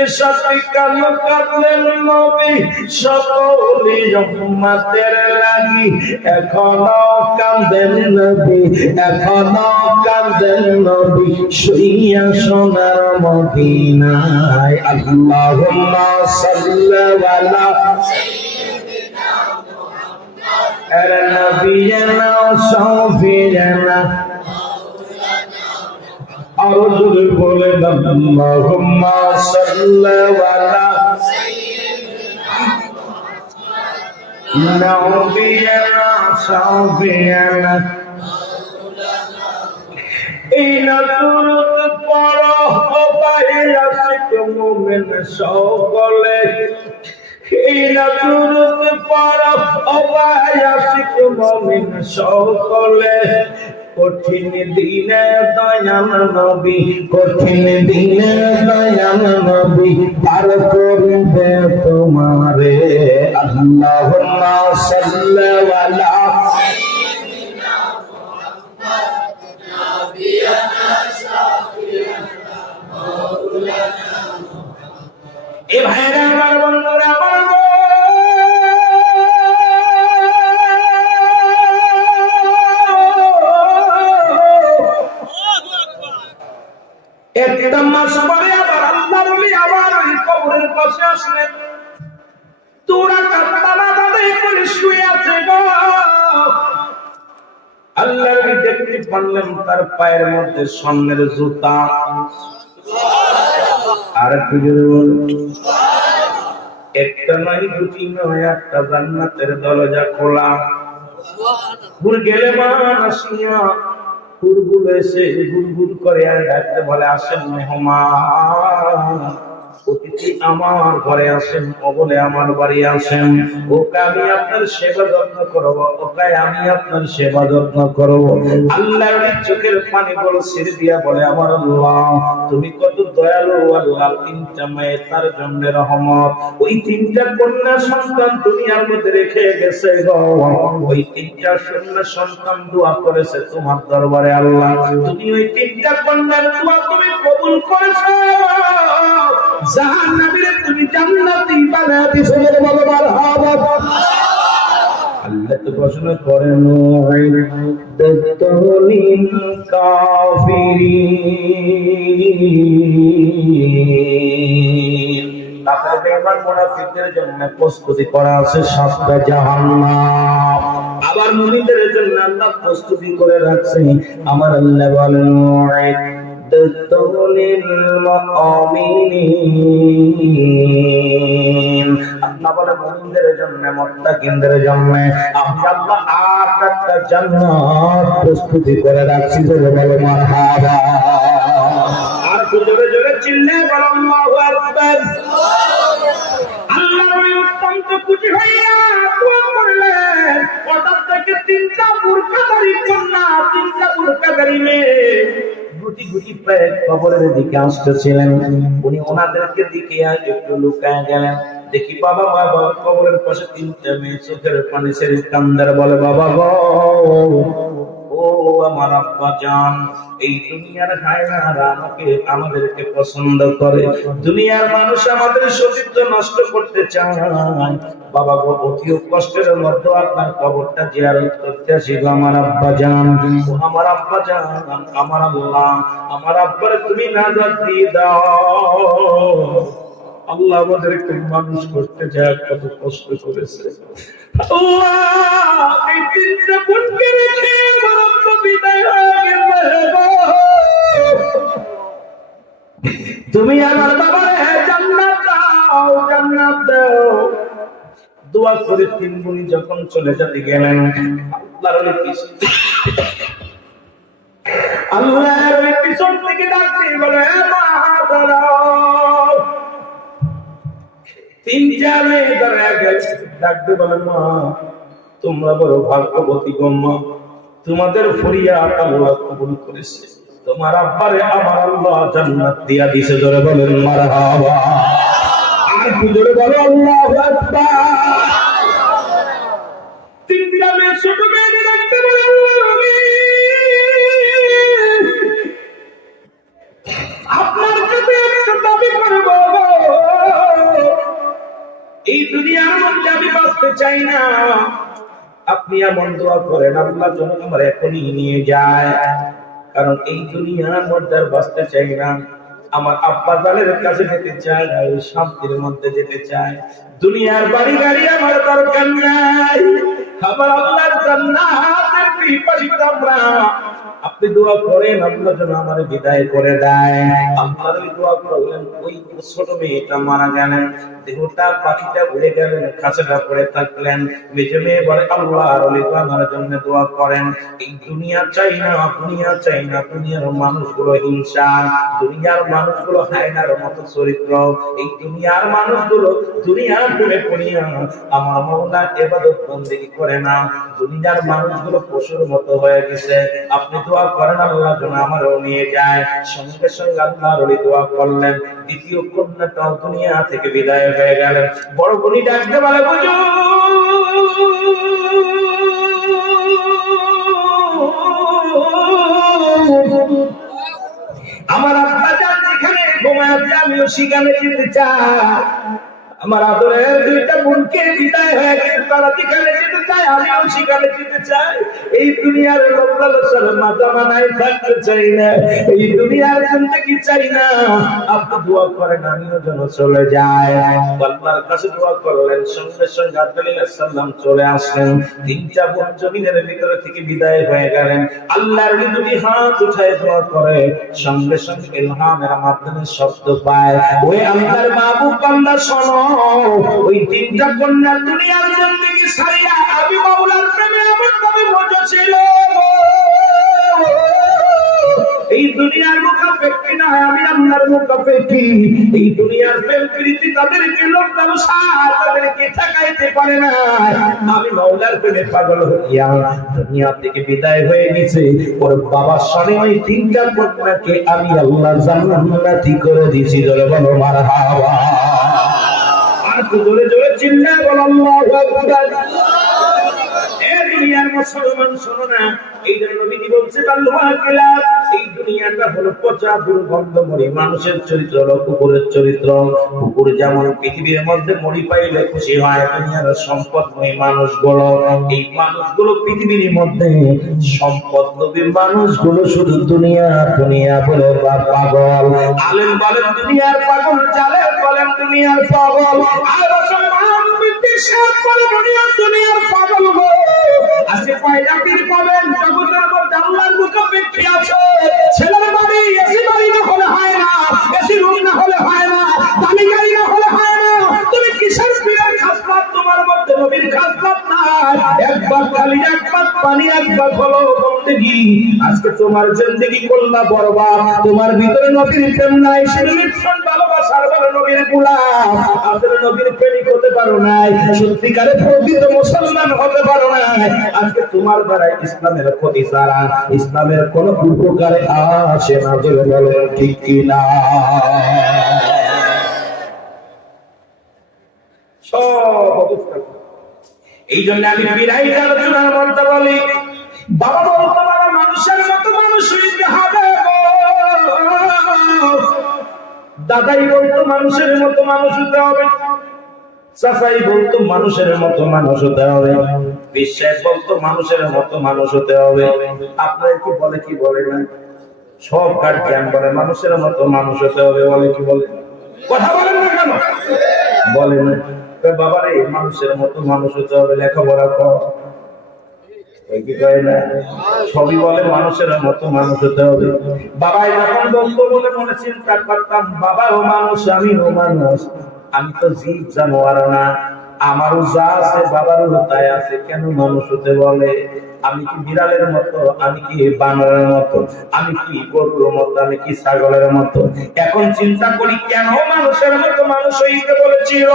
ইশারিকাল কাতলেন নবী সকলে উম্মতের লাগি। এখনো কাঁদেন নবী, এখনো কাঁদেন নবী, শুইয়া সোনার মদিনায়। আল্লাহুম্মা সাল্লি আলা এর নবিয়িনা শাফিয়ানা। আরো জোরে বলেন আল্লাহুম্মা সাল্লি আলা নবিয়িনা শাফিয়ানা। এই নতুরত পড়ো বাইরে আশিক মুমিন সকলে। এই নতুরত পড়ো বাইরে আশিক মুমিন সকলে। কঠিন দিনে দয়াল নবী, কঠিন দিনে দয়াল নবী পার করবে তোমারে। আল্লাহুম্মা সাল্লি আলা সাইয়্যিদিনা মুহাম্মদ নবিয়ানা শাফিয়ানা মাওলানা। এ ভাইরা আমার বন্ধুরা আমার একটা মাস পরে আবার আল্লাহ বলি আবার ওই কবরের পাশে আসলেন। তোরা কান্না দাঁড়িয়ে করে শুয়ে আছে গো। আল্লাহ দেখতে পারলেন তার পায়ের মধ্যে স্বর্ণের জুতা। আর একটু জোরে বলুন। একটা নয় দুটি নয়, একটা জান্নাতের দরজা খোলা। ভুল গেলে মান আসিয়া গুলগুল এসে গুলগুল করে আর ডাকতে বলে, আসেন মেহমান, অতিথি আমার ঘরে আসেন, ও বলে আমার বাড়ি আসেন। ওকে আমি আপনার সেবা যত্ন করবো, ওকে আমি আপনার সেবা যত্ন করবো। আল্লাহ চোখের পানি বড় ছেড়ে দিয়া বলে, আমার আল্লাহ তুমি কত দয়ালু আল্লাহ। তিনটা মেয়ে তার জন্য রহমত। ওই তিনটা কন্যা সন্তান দুনিয়ার মধ্যে রেখে গেছে গো। ওই তিনটা কন্যা সন্তান দোয়া করেছে তোমার দরবারে আল্লাহ। তুমি ওই তিনটা কন্যার দোয়া তুমি কবুল করেছো। জাহান্নামীরে তুমি জান্নাতি বানায় দিছো। বলো মারহাবা। আল্লাহ তো প্রশ্ন করেন দত্তলিন কাফিরিন। কাফের বেঈমান মুনাফিকদের জন্য প্রস্তুতি করা আছে সাতটা জাহান্নাম। আবার মুমিনদের জন্য আল্লাহ প্রস্তুতি করে রাখছে। আমার আল্লাহ বলেন আল্লাহ বলে মুমিনদের জন্য, মুত্তাকিনদের জন্য আমি আল্লাহ 8টা জান্নাত প্রস্তুতি করে রাখছি। বলে বলো মারহাবা। আর জোরে জোরে চিল্লে বলো আল্লাহু আকবার। আল্লাহ অত্যন্ত খুশি হইয়া দোয়া করলেন। হঠাৎ থেকে 3টা বুরকাধারী কন্যা, 3টা বুরকাধারী মেয়ে গুটি গুটি পায়ে কবরের দিকে আসতেছিলেন। উনি ওনাদেরকে দিকে একটু লুকায় গেলেন। দেখি বাবা বাবা কবরের পাশে 3টা মেয়ে চোখের পানি ছেড়ে কান্দার বলে, বাবা গো ও আমার আব্বা জান, এই দুনিয়ার হায়নারা আমাদেরকে পছন্দ করে, দুনিয়ার মানুষ আমাদের সতীত্ব নষ্ট করতে চায়। বাবা গো, অতি কষ্টের মধ্যে আপনার কবরটা জিয়ারত করতে আসিব আমার আব্বা জান। ও আমার আব্বা জান, আমার আল্লাহ, আমার আব্বারে তুমি নাজাত দিয়ে দাও। আল্লাহ আমাদেরকে মানুষ করতে যায় কত কষ্ট করেছে। আল্লাহ এই তিনটা বোনকে রেখে আমার আব্বা বিদায় হয়ে গেছে। তুমি আমার বাবারে জান্নাত দাও, জান্নাত দাও। দোয়া করে তিন বোনই যখন চলে যেতে গেলেন, আল্লাহর পিছন থেকে ডাক দিয়ে বলে, মা দাঁড়াও। তিনটা মেয়ে দাঁড়ায় গেছে, ডাকতে বলে, মা তোমরা বড় ভাগ্যবতী গো মা, তোমাদের ফরিয়াদ আল্লাহ কবুল করেছে, তোমার আব্বারে আমার আল্লাহ জান্নাত দিয়া দিয়েছে। জোরে বলেন মারহাবা। আর কি জোরে বলো আল্লাহু আকবার। তিনটা মেয়ে ছোট মেয়ে ডাকতে বলে, আপনার কাছে একটা দাবি করব, এই দুনিয়ার মধ্যে আমি বাঁচতে চাই না, আপনি এমন দোয়া করেন আল্লাহ যেন আমার এখনই নিয়ে যায়, কারণ এই দুনিয়ার মধ্যে আর বাঁচতে চাই না। আমার আব্বা জানের কাছে যেতে চাই, শান্তির মধ্যে যেতে চাই। দুনিয়ার বাড়ি গাড়ি আমার দরকার নাই, আমার আল্লাহর জান্নাতের পিপাসিত আমরা। আপনি দোয়া করেন আল্লাহ যেন আমার বিদায় করে দেয়। আপনার ওই দোয়া করলেন, ওই ছোট মেয়েটা মারা গেলেন, দেহটা পাখিটা উড়ে গেলেন, খাঁচাটা পড়ে থাকলেন। মেজে মেয়ে বলে, আল্লাহর ওলি আমার জন্য দোয়া করেন। এই দুনিয়া চাই না, দুনিয়া চাই না, দুনিয়ার মানুষগুলো হিংসা, দুনিয়ার মানুষগুলো হায়নার মতো চরিত্র, এই দুনিয়ার মানুষগুলো দুনিয়ার প্রেমে পড়িয়া আমার মাওলা ইবাদত বন্দেগী করে না, দুনিয়ার মানুষগুলো পশুর মতো হয়ে গেছে। আপনি দোয়া করেন আল্লাহ যেন আমারও নিয়ে যায়। সঙ্গে সঙ্গে আল্লাহর ওলি দোয়া করলেন। দ্বিতীয় কন্যাটাও দুনিয়া থেকে বিদায় হয়ে গেলেন। বড় বনি ডাকতে বলে, বুঝো আমার আব্বা জান যেখানে ঘুমায় আছে আমিও সেখানে যেতে চাই। আমার আদরের দুইটা বোনকে বিদায় হয়ে গেছে, তারা যেখানে যেতে চায় আমিও সেখানে যেতে চাই। এই দুনিয়ার লোকলালসার মাথা মানায় থাকতে চাই না, এই দুনিয়ার জিন্দেগি চাই না। আপনি দোয়া করেন আমিও যেন চলে যাই। আল্লাহর কাছে দোয়া করলেন, সঙ্গে সঙ্গে আব্দুল সাল্লাম চলে আসলেন। তিনটা বোন জমিনের ভিতরে থেকে বিদায় হয়ে গেলেন। আল্লাহর ওলি দুটি হাত উঠায় দোয়া করে, সঙ্গে সঙ্গে ইলহামের মাধ্যমে শব্দ পায়, ওই আল্লাহর মাহবুব বান্দা শোনো, ওই তিনটা কন্যা দুনিয়ার জিন্দেগি ছাড়িয়া আমি মাওলার প্রেমে এমন ভাবে মজা ছিল, এই দুনিয়ার মুখাপেক্ষী না, আমি আল্লাহর মুখাপেক্ষী। এই দুনিয়ার প্রেম প্রীতি তাদেরকে লোক ব্যবসা তাদেরকে ঠেকাইতে পারে না। আমি মাওলার প্রেমে পাগল হইয়া দুনিয়া থেকে বিদায় হয়ে গেছে। ওর বাবার সামনে ওই তিনটা কন্যাকে আমি আল্লাহ জান্নাতি করে দিয়েছি। জোরে বলো মারহাবা। আর জোরে জোরে চিল্লায় বলো আল্লাহু আকবার। দুনিয়ার মুসলমান শোনো না, এই জন্য নবীজি বলছে এই দুনিয়াটা হলো পচা দুর্গন্ধময় মানুষের চরিত্র, কুকুরের চরিত্র। কুকুর যেমন পৃথিবীর মধ্যে মরি পাইলে খুশি হয়, দুনিয়ার সম্পদময় মানুষগুলো, এই মানুষগুলো পৃথিবীর মধ্যে সম্পদ নবীর মানুষগুলো শুধু দুনিয়া দুনিয়া বলে পাগল। আলেম বলেন দুনিয়ার পাগল, জালেম বলেন দুনিয়ার পাগল, আর মুসলমান বিশ্বাস করে দুনিয়ার পাগল গো। আজকে কয়টা পীর পাবেন জগতের মধ্যে আল্লাহর মুখাপেক্ষী আছে। ছেলের বাড়ি এসি বাড়ি না হলে হয় না, এসি রুম না হলে হয় না, দামি গাড়ি না হলে হয় না। তুমি কিসের পীরের খাসলাত তোমার মধ্যে নবীর খাসলাত নাই। একবার খালি একবার পানি একবার হলো বন্দেগী। আজকে তোমার জিন্দেগি করলা বরবাদ, তোমার ভিতরে নবীর প্রেম নাই, লিপসন ভালোবাসার বলে নবীর গোলাম। আসলে নবীর প্রেমিক হতে পারো নাই, সত্যিকারে প্রকৃত মুসলমান হতে পারো নাই। আজকে তোমার দ্বারা ইসলামের ক্ষতি ছাড়া ইসলামের কোন উপকারে আসে না। বলে বলেন ঠিক কিনা? সব অবস্থা এই জন্য আমি বিরাই আলোচনার মধ্যে বলি, বাবা বলতো মানুষের মতো মানুষ হইতে হবে গো। দাদাই বলতো মানুষের মতো মানুষ হতে হবে, চাচাই বলতো মানুষের মতো মানুষ হতে হবে, বিশ্বাস বলতো মানুষের মতো মানুষ হতে হবে। আপনার কি বলে কি বলে না? সব গার্জিয়ান বলে মানুষের মতো মানুষ হতে হবে, বলে কি বলে? কথা বলেন না কেন? বলে না। বাবা রে, মানুষের মতো মানুষ হতে হবে, লেখাপড়া কর, কি কয় না? সবই বলে মানুষের মতো মানুষ হতে হবে। বাবাই যখন বলতো বলে মনে চিন্তা করতাম, বাবাও মানুষ আমিও মানুষ, আমি তো জীব জানোয়ার না, আমারও যা আছে বাবারও তাই আছে, কেন মানুষ হতে বলে? আমি কি বিড়ালের মতো, আমি কি বানরের মতো, আমি কি গরুর মতো, আমি কি ছাগলের মতো? এখন চিন্তা করি কেন মানুষের মতো মানুষ হইতে বলেছিল।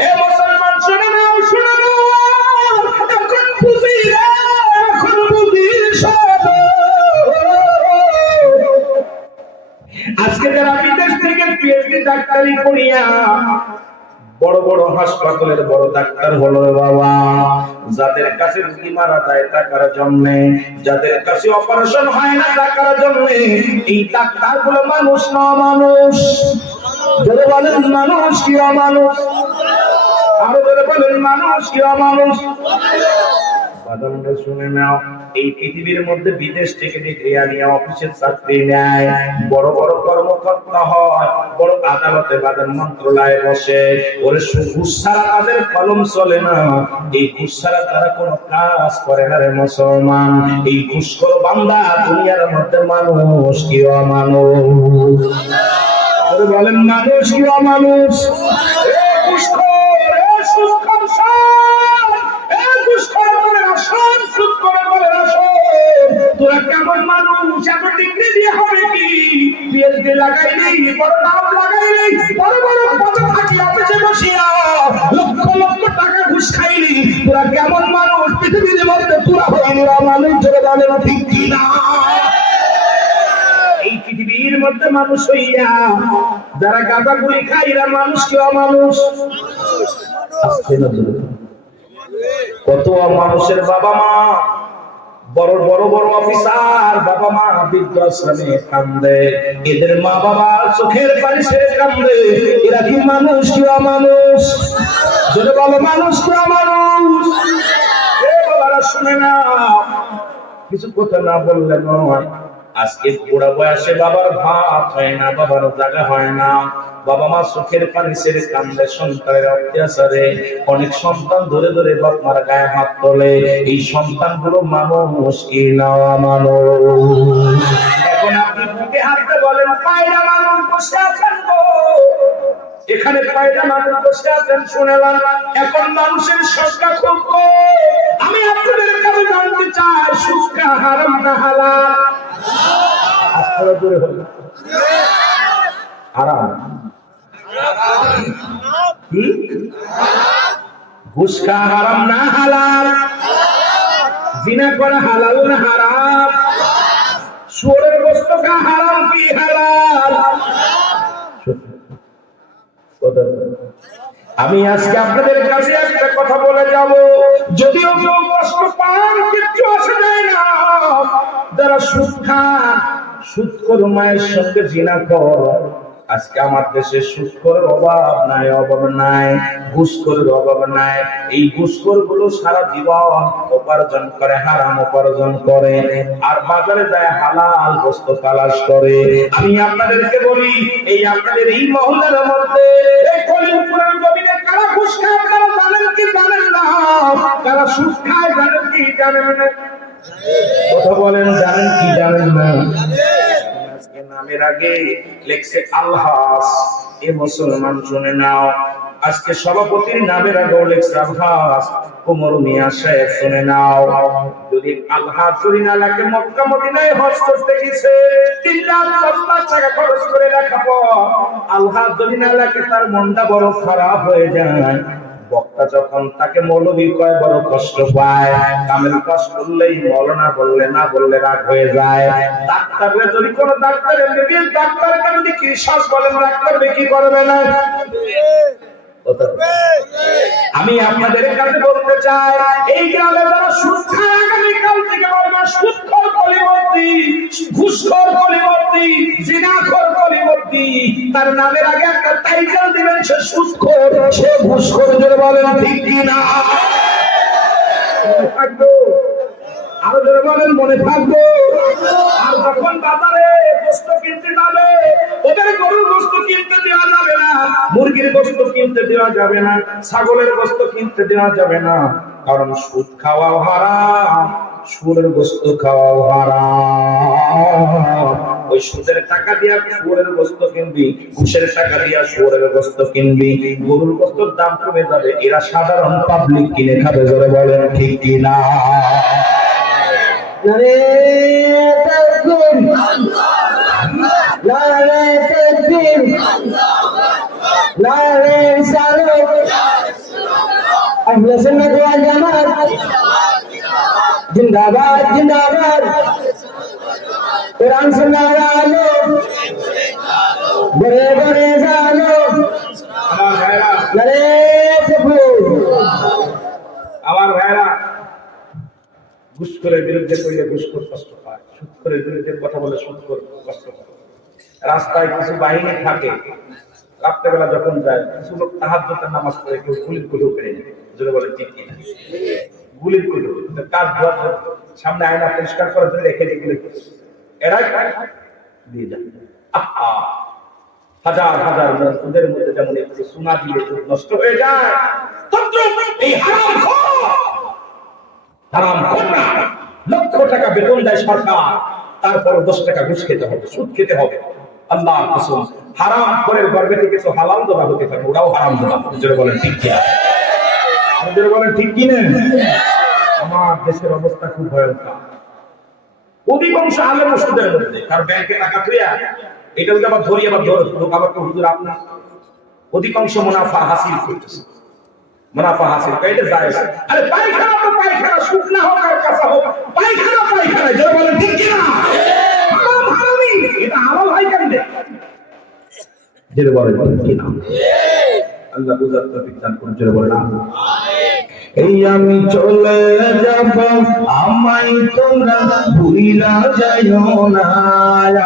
হে মুসলমান, শুনে নাও, শুনে নাও, এখন বুঝি রে, এখন বুঝি সব। আজকে যারা বিদেশ থেকে পিএইচডি ডাক্তারি করিয়া বড় বড় হাসপাতালের বড় ডাক্তার হলো বাবা, যাদের কাছে রোগী মারা যায় টাকার জন্য, যাদের কাছে অপারেশন হয় না টাকার জন্য, এই ডাক্তারগুলো মানুষ না মানুষ? যারা বলেন মানুষ কি অমানুষ? আরো যারা বলেন মানুষ কি অমানুষ? বাদামটা শুনে নাও, এই পৃথিবীর মধ্যে বিদেশ থেকে ডিগ্রি আনিয়ে অফিসের চাকরি নেয়, বড় বড় কর্মকর্তা হয়, বড় আদালতে বাদাম মন্ত্রণালয়ে বসে, ওরে ঘুষ ছাড়া তাদের কলম চলে না, এই ঘুষ ছাড়া তারা কোনো কাজ করে না রে মুসলমান। এই ঘুষখোর বান্দা দুনিয়ার মধ্যে মানুষ কি অমানুষ? বলেন মানুষ কি অমানুষ? ঘুষখোর, সুদখোর, তোরা কেমন মানুষ? এত ডিগ্রি দিয়ে হবে কি? পিএইচডি লাগাইলি, বড় নাম লাগাইলি, বড় বড় পদে থাকি, অফিসে বসিয়া লক্ষ লক্ষ টাকা ঘুষ খাইলি, তোরা কেমন মানুষ? পৃথিবীর মধ্যে তোরা হইলি মানুষ, জোরে বলেন ঠিক কিনা? এই পৃথিবীর মধ্যে মানুষ হইয়া যারা গাঁজা গুলি খায় এরা মানুষ কি অমানুষ? কত মানুষের বাবা মা বড় বড় বড় অফিসার, বাবা মা বৃদ্ধাশ্রমে কান্দে, এদের মা বাবা চোখের পানি ছেড়ে কান্দে, এরা কি মানুষ কি অমানুষ? যদি বলো মানুষ কি অমানুষ? বাবারা শুনে না, কিছু কথা না বললে নয়। আজকে বুড়া বয়সে বাবার ভাত হয় না, বাবার জায়গা হয় না, বাবা মা চোখের পানি ছেড়ে কান্দে সন্তানের অত্যাচারে। অনেক সন্তান ধরে ধরে বাপ মার গায়ে হাত তোলে, এই সন্তানগুলো মানুষ কি না মানুষ? এখন আপনি বুকে হাতে বলেন পায়রা মানুষ বসে আছেন গো, এখানে পায়রা মানুষ বসে আছেন শুনেলাম, এখন মানুষের সংখ্যা খুব কম। আমি আপনাদের কাছে জানতে চাই, সুখা হারাম না হালাল? আপনারা দূরে হল হারাম কি? ঘুষ খাওয়া হারাম না হালাল? জিনা করা হালাল না হারাম? শুয়োরের গোশত খাওয়া হারাম কি হালাল? আমি আজকে আপনাদের কাছে একটা কথা বলে যাব, যদিও কেউ কষ্ট পান কিচ্ছু আসে যায় না। যারা সুদ খান, সুদখোর মায়ের সঙ্গে জিনা কর, আজকে আমার দেশে সুদখোরের অভাব নাই, অভাব নাই, ঘুষখোরের অভাব নাই। এই ঘুষখোর গুলো সারা জীবন উপার্জন করে, হারাম উপার্জন করে, আর বাজারে যায় হালাল বস্তু তালাশ করে। আমি আপনাদেরকে বলি, এই আপনাদের এই মহল্লার মধ্যে এই কলিমপুরের জমিনে কারা ঘুষ খায় আপনারা জানেন কি জানেন না? কারা সুদ খায় জানেন কি জানেন না? কথা বলেন, জানেন কি জানেন না? নামের আগে লেখছে আলহাস, এ মুসলমান শুনে নাও। আজকে সভাপতির নামের আগেও লেখছে আলহাস, কোমর মিয়া সাহেব শুনে নাও। যদি আলহাস যদি না লাগে, মক্কা মদিনায় হজ করতে গেছে, 3 লাখ 10 লাখ টাকা খরচ করে লেখাপড়া, আলহাস যদি না লাগে তার মনটা বড় খারাপ হয়ে যায়। বক্তা যখন তাকে মৌলবী কয় বড় কষ্ট পায়, কামেল পাস করলেই মৌলানা বললে, না বললে রাগ হয়ে যায়। ডাক্তাররা যদি কোন ডাক্তার এমবিবিএস ডাক্তারকে যদি কৃষক বলেন রাগ করবে কি করবে না? আমি আপনাদের কাছে বলতে চাই, এই গ্রামে যারা সুদ খায় আগামীকাল থেকে বলবে সুদখোর কলিবর্তী, ঘুষখোর কলিবর্তী, জিনাখোর কলিবর্তী, তার নামের আগে একটা টাইটেল দিবেন, সে সুদখোর, সে ঘুষখোর। জোরে বলেন ঠিক কি না? থাকবো, আরো জোরে বলেন মনে থাকবো। আর যখন বাজারে গোশত কিনতে যাবে, ওদের গরুর গোশত কিনতে দেওয়া যাবে না, মুরগির গোশত কিনতে দেওয়া যাবে না, ছাগলের গোশত কিনতে দেওয়া যাবে না, কারণ সুদ খাওয়াও হারাম, সুরের গোশত খাওয়াও হারাম। ওই সুদের টাকা দিয়া সুরের গোশত কিনবি, ঘুষের টাকা দিয়া সুরের গোশত কিনবি, গরুর গোশতের দাম কমে যাবে, এরা সাধারণ পাবলিক কিনে খাবে। জোরে বলেন ঠিক কিনা? নারে তাকবীর, নারে তাকবীর, নারে রিসালাত, আহলে সুন্নাত ওয়াল জামাত জিন্দাবাদ জিন্দাবাদ। কোরআন সুন্নাহর আলো ঘরে ঘরে জালো। নারে তাকবীর। আমার ভাইরা, ঘুষখোরের বিরুদ্ধে কইলে ঘুষখোর কষ্ট পায়, সুদখোরের বিরুদ্ধে কথা বলে সুদখোর কষ্ট পায়। রাস্তায় কিছু বাহিনী থাকে, রাত্রেবেলা যখন যায় কিছু লোক তাহাজ্জুদের নামাজ পড়ে, কেউ গুলির কুলো করে নেয়। জোরে বলে ঠিক কিনা? গুলির কুলো কাজ ধোয়ার জন্য সামনে আয়না পরিষ্কার করার জন্য রেখে দিয়ে গুলি করে এরাই দিয়ে যায়। হাজার হাজার ওদের মধ্যে যেমন একটু সোনা দিয়ে নষ্ট হয়ে যায়, এই হারামখোর লক্ষ টাকা বেতন দেয় সরকার, তারপর 10 টাকা ঘুষ খেতে হবে, সুদ খেতে হবে। আল্লাহর কসম, হারামখোরের গর্ভে থেকে তো হালাল দোয়া হতে পারে, ওরাও হারাম দোয়া। জোরে বলেন ঠিক কিনা? জোরে বলেন ঠিক কিনা? আমার দেশের অবস্থা খুব ভয়ঙ্কর। অধিকাংশ আলেম সুদের মধ্যে, কারণ ব্যাংকে টাকা থুইয়া এটা আবার ধরি, আবার আবার হুজুর আপনার অধিকাংশ মুনাফা হাসিল করতেছে, মুনাফা হাসিল করে এটা যায়। আরে পায়খানা তো পায়খানা, সুদ না হোক আর কাঁচা হোক, পায়খানা পায়খানা। জোরে বলেন ঠিক কিনা? হারাম হারামি, এটা হালাল হয় কেমনে? জোরে বলেন ঠিক কিনা? আল্লাহ বুঝার তৌফিক দান করুন। জোরে বলেন আমিন। এই আমি চলে যাব, আমায় তোমরা ভুইলা যাইও না।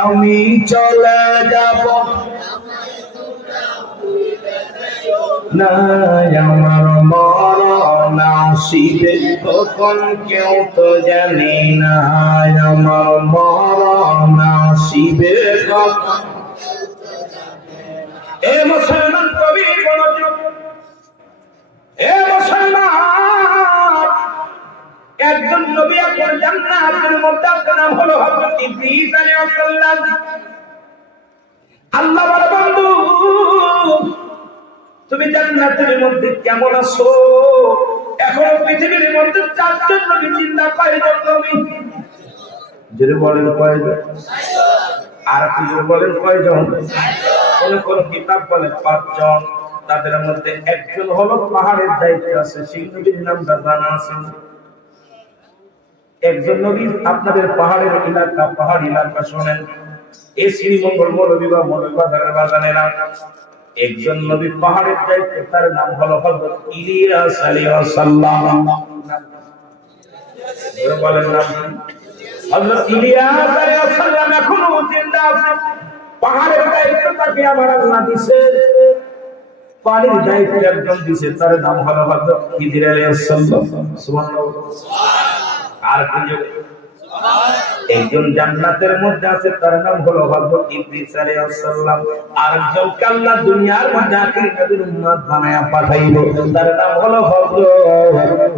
আমি চলে যাব না, আমার মরণ আসিবে কখন কেউ তো জানে না। আমার মরণ আসিবে কখন। এ মুসলমান কবি মনোযোগ, এ মুসলমান, একজন নবী এখন জান্নাতের মধ্যে, তার নাম হলো হযরত ইদ্রিস আলাইহিস সালাম। আল্লাহ বলে, বন্ধু তুমি জান্নাতের মধ্যে কেমন আছো? এখন পৃথিবীর মধ্যে 4জন নবী চিন্তা, কয়জন নবী? যদি বলেন কয়জন? আর কি বলেন কয়জন? কোন কোন কিতাব বলে 5 জন। তাদের মধ্যে একজন হলো পাহাড়ের দায়িত্বে আছে, সেই নবীর নামটা জানা আছে। একজন নবী আপনাদের পাহাড়ের এলাকা, পাহাড় এলাকা শোনেন, এই শ্রীমঙ্গল মৌলভী বা মৌলভীবাজারের বাজানেরা। একজন নবী পাহাড়ের দায়িত্বে, তার নাম হলো হযরত ইলিয়াস আলাইহিস সালাম। বলেন নাম হযরত ইলিয়াস আলাইহিস সালাম এখনো জিন্দা আছে। পাহাড়ের দায়িত্ব তাকে আমার আল্লাহ দিয়েছে, পানির দায়িত্ব একজন দিয়েছে, তার নাম হলো হযরত খিদির আলাইহিস সালাম। সুবহানাল্লাহ। আর একজন জান্নাতের মধ্যে আছে, তার নাম হলো হযরত ইদ্রিস আলাইহিস সালাম। আরেকজনকে আল্লাহ দুনিয়ার মধ্যে আখির নবীর উম্মত বানায়া পাঠাইলো, তার নাম হলো হযরত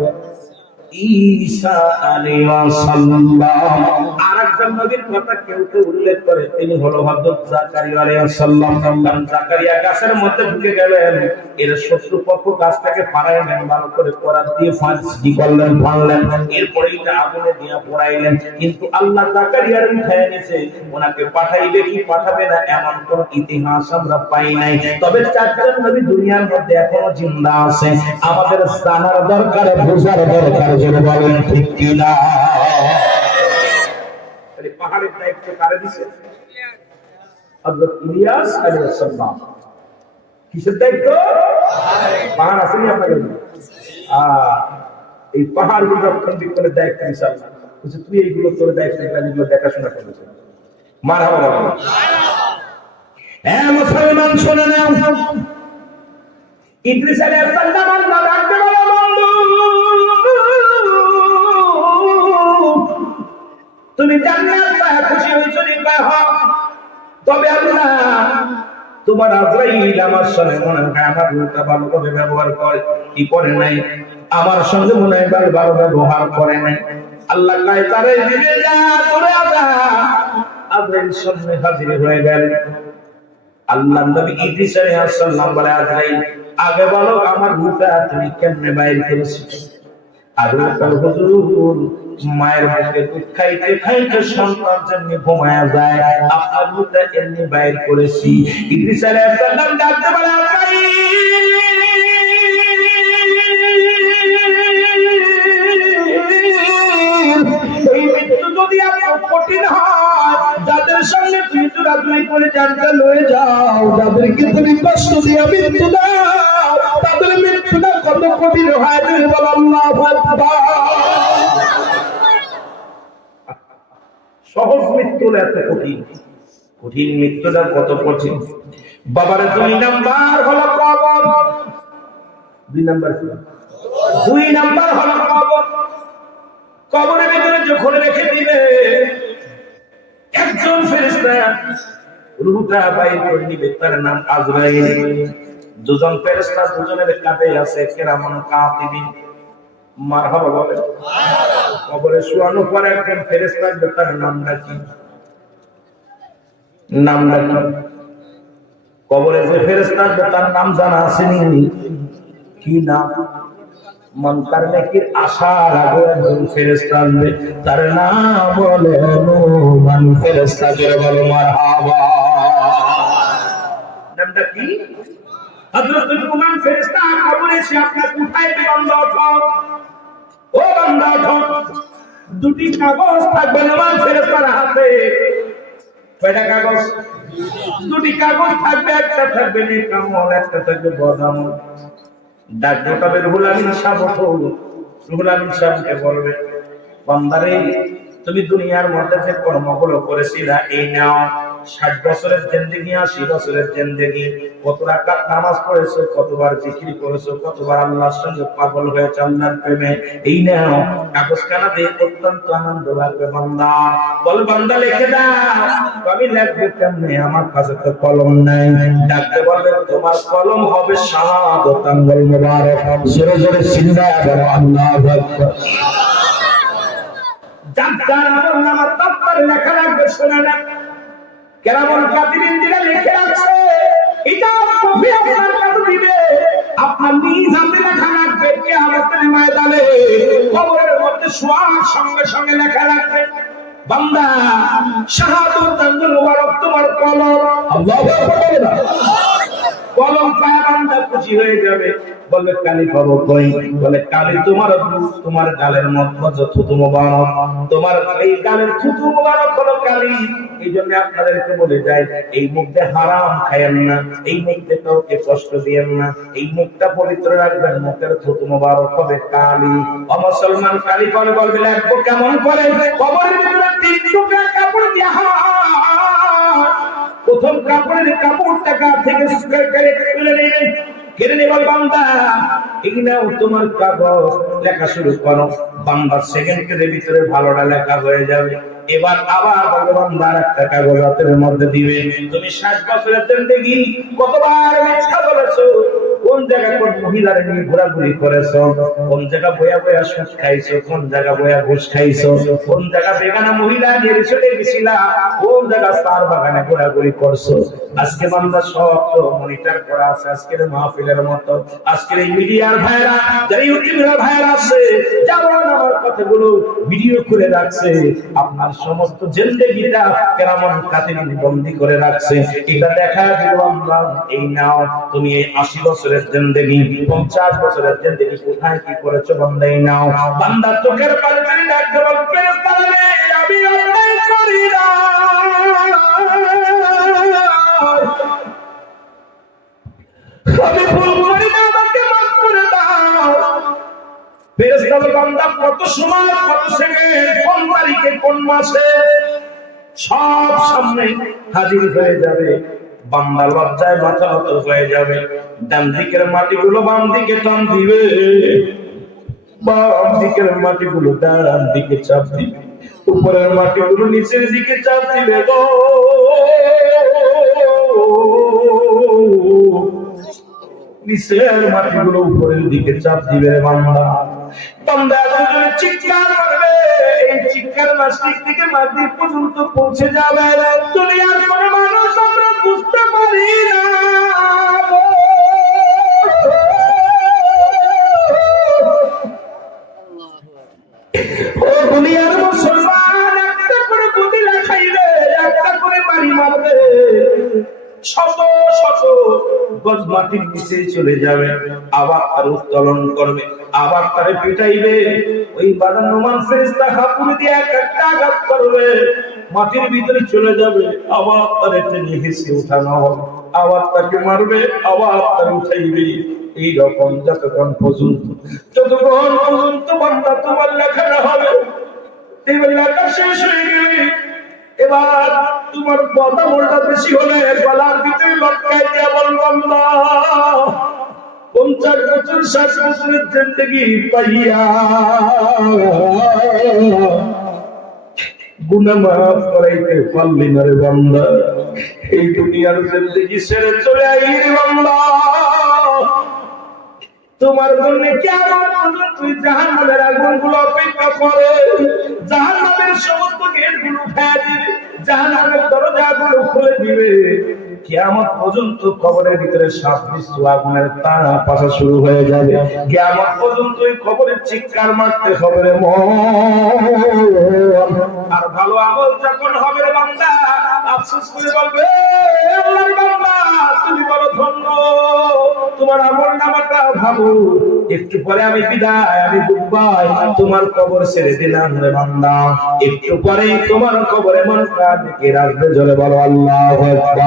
ঈসা আলাইহিস সালাম। আরেকজন নবীর কথা কেউ কেউ উল্লেখ করে, তিনি হলো হযরত জাকারিয়া আলাইহিস সালাম। কারণ জাকারিয়া গাছের মধ্যে ঢুকে গেলেন, এর শত্রুপক্ষ গাছটাকে ফাড়াইলেন, ভালো করে করাত দিয়ে ফাঁসি করলেন, ভাঙলেন, এরপরে এটা আগুনে দিয়ে পোড়াইলেন। কিন্তু আল্লাহ জাকারিয়ার উঠায় নিয়েছে, ওনাকে পাঠাইবে কি পাঠাবে না এমন কোন ইতিহাস আমরা পাই নাই। তবে 4জন নবী দুনিয়ার মধ্যে এখনো জিন্দা আছে, আমাদের জানার দরকার, বোঝার দরকার। জোরে বলেন ঠিক কিনা? পাহাড়ের দায়িত্ব কারে দিয়েছে? হযরত ইলিয়াস আলাইহিস সালাম। কিসের দায়িত্ব? পাহাড় আসেনি আপনাকে? এই পাহাড় গুলো রক্ষণাবেক্ষণ করে দায়িত্ব হিসাব তুই এইগুলো তোর দায়িত্ব এগুলো দেখাশোনা করেছে। মার হাওয়া মুসলমান শুনে নাও, ইদ্রিস আলাইহিস সালাম আল্লাহ ডাকতে বলে, বন্ধু তুমি জান্নাত পায় খুশি হইছো নি পায় হক, তবে আল্লাহ তোমার আজরাইল আমার সঙ্গে মনে হয় আমার রূহটা ভালোভাবে ব্যবহার করে কি করে নাই, আমার সঙ্গে মনে হয় ভালো ব্যবহার করে নাই। আল্লাহ কয় তারে দিবে যা তোরে আদা। আজরাইল সামনে হাজির হয়ে গেল। আল্লাহ নবী ইদ্রিস আলাইহিস সালাম বলে, আজরাইল আগে বলো আমার রূহটা তুমি কেমনে বাইর করেছো? আর হুজুর মায়ের মুখে দুধ খাইতে খাইতে সন্তান যেমনি ঘুমায়া যায় আপনার রূহটা এমনি বাইর করেছি। ইদ্রিস আলাইহিস সালাম ডাকতে বলে, এই মৃত্যু যদি এত কঠিন হয়, যাদের সঙ্গে তুমি চুরাচুরি করে জানটা লয়ে যাও, যাদেরকে তুমি কষ্ট দিয়ে মৃত্যু দাও, তাদের মৃত্যুটা কত কঠিন হয় তুমি বলো আল্লাহু আকবার। সহজ মৃত্যু এত কঠিন, কঠিন মৃত্যুটা কত কঠিন। বাবারে 2 নাম্বার হলো কবর। 2 নাম্বার হলো কবর। কবরের ভিতরে যখন রেখে দিবে একজন ফেরেশতা রূহটা বাইর করে নিবে, তার নাম আজরাইল। দুজন ফেরেশতা দুজনের কাঁধে আছে কিরামান কাতিবিন। মারহাবা বলে। কবরে শোয়ানোর পর একজন ফেরেশতা, তার নামটা কি? কবরে যে ফেরেশতা তার নাম জানা আসেনি, কি নাম? মনকার নেকির আশার আগে একজন ফেরেশতা আসবে, তার নাম বলে নুমান ফেরেশতা। জোরে বলো মারহাবা। নামটা কি? হযরত নুমান ফেরেশতা কবরে এসে আপনাকে উঠাইবে, বান্দা ওঠো, ও বান্দা ওঠো। 2টি কাগজ থাকবে নুমান ফেরেশতার হাতে। কয়টা কাগজ? 2টি কাগজ থাকবে, একটা থাকবে নেক আমল, একটা থাকবে বদ আমল। ডাক্তার তবে রুহুল আমিন সাহেব ওঠো। রুহুল আমিন সাহেবকে বলবে, বান্দারে তুমি দুনিয়ার মধ্যে যে কর্মগুলো করেছিলা, এই নাও 60 বছরের জিন্দেগি, 80 বছরের জিন্দেগি, কত রাকাত নামাজ পড়েছো, কতবার জিকির করেছো, কতবার আল্লাহর সঙ্গে পাগল হয়েছে আল্লাহর প্রেমে, এই নাও কাগজ কানা দিয়ে অত্যন্ত আনন্দ লাগবে বান্দা। বল বান্দা লিখে দাও। আমি লিখবো কেমনে? আমার কাছে তো কলম নাই। ডাকতে বলবে তোমার কলম হবে শাহাদাত আঙ্গুল মুবারক। জোরে জোরে সিল্লাহ বলো আল্লাহু আকবার। যার আমল নামা তারপরে লেখা লাগবে, শোনা না কেরামন কাতিবিন দিলে লিখে রাখছে, এটা কপি আপনার কাছে দিবে, আপনার নিজ হাতে লেখা রাখবে। কিয়ামতের ময়দানে কবরের মধ্যে শোয়ার সঙ্গে সঙ্গে লেখা রাখবে, বান্দা শাহাদাত আঙ্গুল মুবারক তোমার কলম। আল্লাহু আকবার। কলম পায় বান্দা খুশি হয়ে যাবে, বলে কালি পাবো কই? বলে কালি তোমার গালের মধ্যে থুতু মোবারক, তোমার এই গালের থুতু মোবারক হলো কালি। এই জন্য আপনাদেরকে বলে যায়, এই মুখে হারাম খায়েন না, এই মুখে কাউকে কষ্ট দিয়েন না, এই মুখটা পবিত্র রাখবেন, মুখের থুতু মোবারক হবে কালি। মুসলমান কালি পাবে, বলবে লাগবো কেমন করে? কবরের ভিতরে 3 টুকরা কাপড় দেয়া হয়। প্রথম কাপড়ের কাপড়টা গা থেকে তুলে নেবেন, কেড়ে নেবার বান্দা এগুলাও তোমার কাগজ, লেখা শুরু করো। বান্দার সেকেন্ডের ভিতরে ভালোটা লেখা হয়ে যাবে। এবার আবার ভগবান একটা কাগজ হাতের মধ্যে দিবে। তুমি 60 বছরের জিন্দেগি কতবার মিথ্যা বলেছো, কোন জায়গা কোন মহিলার নিয়ে ঘোরাঘুরি করেছো, কোন জায়গা বয়া বয়া সুদ খাইছো, কোন জায়গা বয়া ঘুষ খাইছো, কোন জায়গা বেগানা মহিলা নিয়ে চলে গেছিলা, কোন জায়গা সার বাগানে ঘোরাঘুরি করছো। আজকে বান্দা সব তো মনিটর করা আছে। আজকের মাহফিলের মতো আজকের এই মিডিয়ার ভাইরা, যারা ইউটিউবের ভাইরা আছে, যেমন আমার কথাগুলো ভিডিও করে রাখছে, আপনার সমস্ত জিন্দেগিটা কেরামন কাতিবিন বন্দী করে রাখছে। এটা দেখা দিল আল্লাহ, এই নাও তুমি এই 80 বছরের জিন্দেগি, 50 বছরের জিন্দেগি কোথায় কি করেছো বান্দা, এই নাও। বান্দা চোখের পানি ফেলে ডাকতে বলবে, ফেরেশতা রে আমি অন্যায় করি না। আমি ভুল করি না, আমাকে মাফ করে দাও। ফেরেশতা বলে, বান্দা কত সময়, কত সেকেন্ড, কোন তারিখে, কোন মাসে সব সামনে হাজির হয়ে যাবে। বান্দা লজ্জায় মাথা নত হয়ে যাবে। ডান দিকের মাটিগুলো বাম দিকে টান দিবে, বাম দিকের মাটিগুলো ডান দিকে চাপ দিবে, উপরের মাটিগুলো নিচের দিকে চাপ দিবে গো। নিচের মাটিগুলো উপরের দিকে চাপ দিবে বান্দা। বান্দা এতজনে চিৎকার করবে, এই চিৎকার মাসিক থেকে মাটির পর্যন্ত পৌঁছে যাবে। দুনিয়ার কোনো মানুষ আমরা বুঝতে পারি না। ও দুনিয়ার মুসলমান, একটা করে গুলি খাইবে, একটা করে বাড়ি মারবে, শত শত গজ মাটির নিচে চলে যাবে, আবার তার উত্তোলন করবে, আবার তারে পিটাইবে। ওই বাদানুমান ফেরেশতা হাতুড়ি দিয়ে একটা আঘাত করবে, মাটির ভিতরে চলে যাবে, আবার তারে টেনে হেসে উঠানো হবে, আবার তাকে মারবে, আবার তার উঠাইবে। এইরকম যতক্ষণ পর্যন্ত বান্দা তোমার লেখানো হবে, এবার লেখা শেষ হয়ে গেলে এবার তোমার কথা বলটা বেশি হলে গলার ভিতরে লটকাই দিয়া বলবো, আল্লাহ 50 বছর 60 বছরের জিন্দেগি পাইয়া গুনাহ মাফ করাইতে পারলি না রে বান্দা। এই দুনিয়ার জিন্দেগি ছেড়ে চলে আই রে বান্দা। তোমার জন্য কিয়ামত পর্যন্ত জাহান্নামের আগুনগুলো অপেক্ষা করে, জাহান্নামের সমস্ত গেটগুলো উঠায় দিবে, জাহান্নামের দরজাগুলো খুলে দিবে। কিয়ামত পর্যন্ত কবরের ভিতরে সাত বিশ্ব আগুনের টানা পাশা শুরু হয়ে যাবে। কিয়ামত পর্যন্ত এই কবরের চিৎকার মারতে হবে রে মন। আর ভালো আমল যখন হবে রে বান্দা, আফসোস করে বলবে, আল্লাহর বান্দা তুমি বড় ধন্য, তোমার আমল নামাটা ভালো। একটু পরে আমি বিদায়, আমি গুডবাই, তোমার কবর ছেড়ে দিলাম রে বান্দা। একটু পরে তোমার কবরে মন কাঁদে রাখবে, জলে বলো আল্লাহু আকবার।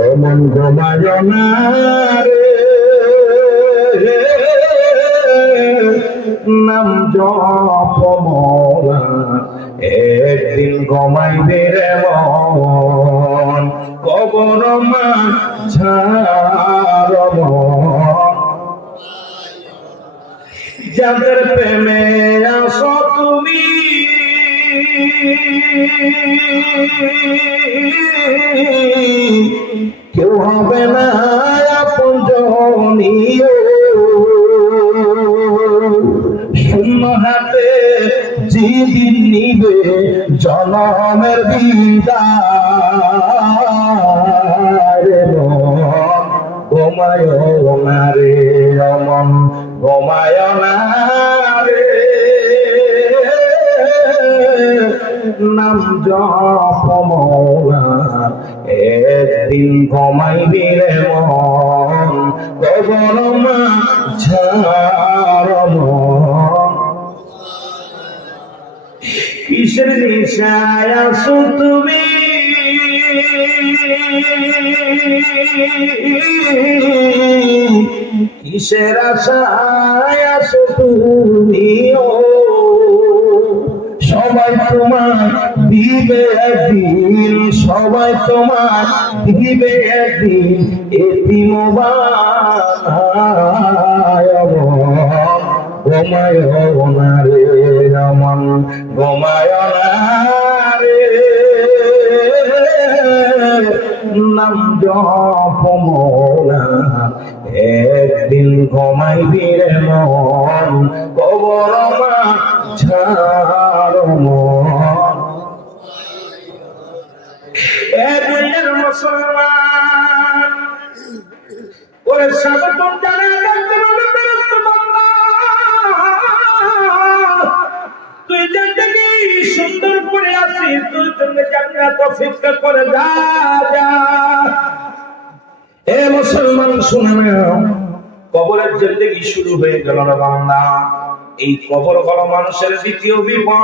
ও মন ঘুমায় না রে, নাম জপ মোরা, একদিন ঘুমাইবে রে মন, কবর মাঝার মন। যাদের প্রেমে আসো তুমি, কেউ হবে না আপনজনী, শূন্য হাতে যেদিন নিবে জনমের বিদায়, ঘুমায় না রে অমন, ঘুমায় না রে, নাম জপ মৌলা, একদিন ঘুমাইবি রে মন, কবর মাঝার মন। কিসের নেশায় আছো তুমি, কিসের আশায় আছো তুমি, ও সবাই তোমার দিবে একদিন, সবাই তোমার দিবে একদিন, এতিম বানায় ঘুমায় না রে রমন, ঘুমায় না রে, নাম জপ মোলা, একদিন ঘুমাইবি রে মন, কবর মাঝার মন। একদিনের মুসলমান ওরে স্বাগতম জানাই রাখতে হবে ফেরেশতা বান্দা। তুই জিন্দেগি সুন্দর করে আছিস, তুই জন্য জান্নাত অপেক্ষা করে যা যা। এ মুসলমান শুনে নাও, কবরের জিন্দেগি শুরু হয়ে গেল রে বান্দা। এই কবর হলো মানুষের দ্বিতীয় বিপদ।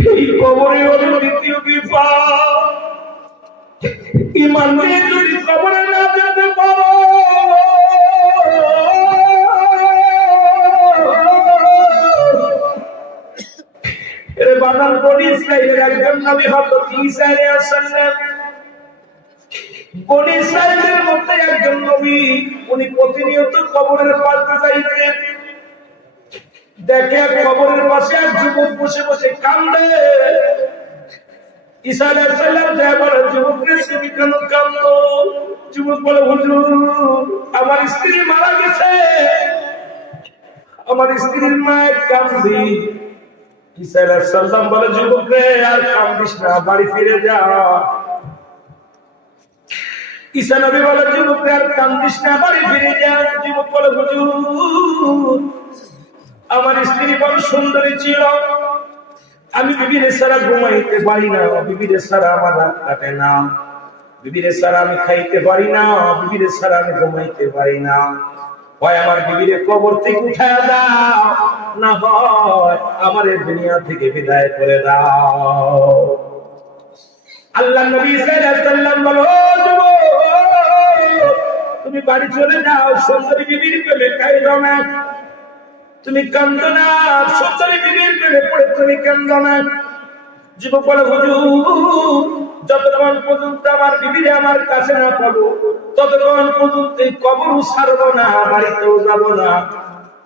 এই কবরে হলো দ্বিতীয় বিপদ। ঈমান নিয়ে যদি কবরে না যেতে পারো, এর বানান বনি ইসরাইলের একজন নবী হযরত ঈসা আলাইহিস সালাম। বনি ইসরাইলের মধ্যে একজন নবী, উনি প্রতিনিয়ত কবরের পাশে যাইতেন। দেখে কবরের পাশে এক যুবক বসে বসে কান্দে। ঈসা আলাইহিস সালাম যা বলে, যুবককে তুমি কেন কাঁদো? যুবক বলে, হুজুর আমার স্ত্রী মারা গেছে, আমার স্ত্রীর মায়ের কান্দি। ঈসা আলাইহিস সালাম বলে, যুবক রে আর কান্দিস না, বাড়ি ফিরে যা। ঈসা নবী বলে, যুবক রে আর কান্দিস না, বাড়ি ফিরে যা। যুবক বলে, হুজুর আমার স্ত্রী বড় সুন্দরী ছিল, আমি বিবির ছাড়া ঘুমাইতে পারি না, বিবির ছাড়া আমার রাত কাটে না, বিবির ছাড়া আমি খাইতে পারি না, বিবির ছাড়া আমি ঘুমাইতে পারি না। হয় আমার বিবির কবর থেকে উঠায় দাও, না হয় আমার এই দুনিয়া থেকে বিদায় করে দাও। আল্লাহ নবী সাল্লাল্লাহু আলাইহি ওয়াসাল্লাম বলো, তুমি বাড়ি চলে যাও, সুন্দরী বিবির প্রেমে কাঁদো না, তুমি কাঁদো না, সুন্দরী বিবির প্রেমে পড়ে তুমি কাঁদো না। যুবক বলে, হুজুর যতক্ষণ পর্যন্ত আমার বিবিরে আমার কাছে না পাবো, ততক্ষণ পর্যন্ত এই কবর ছাড়বো না, বাড়িতেও যাবো না।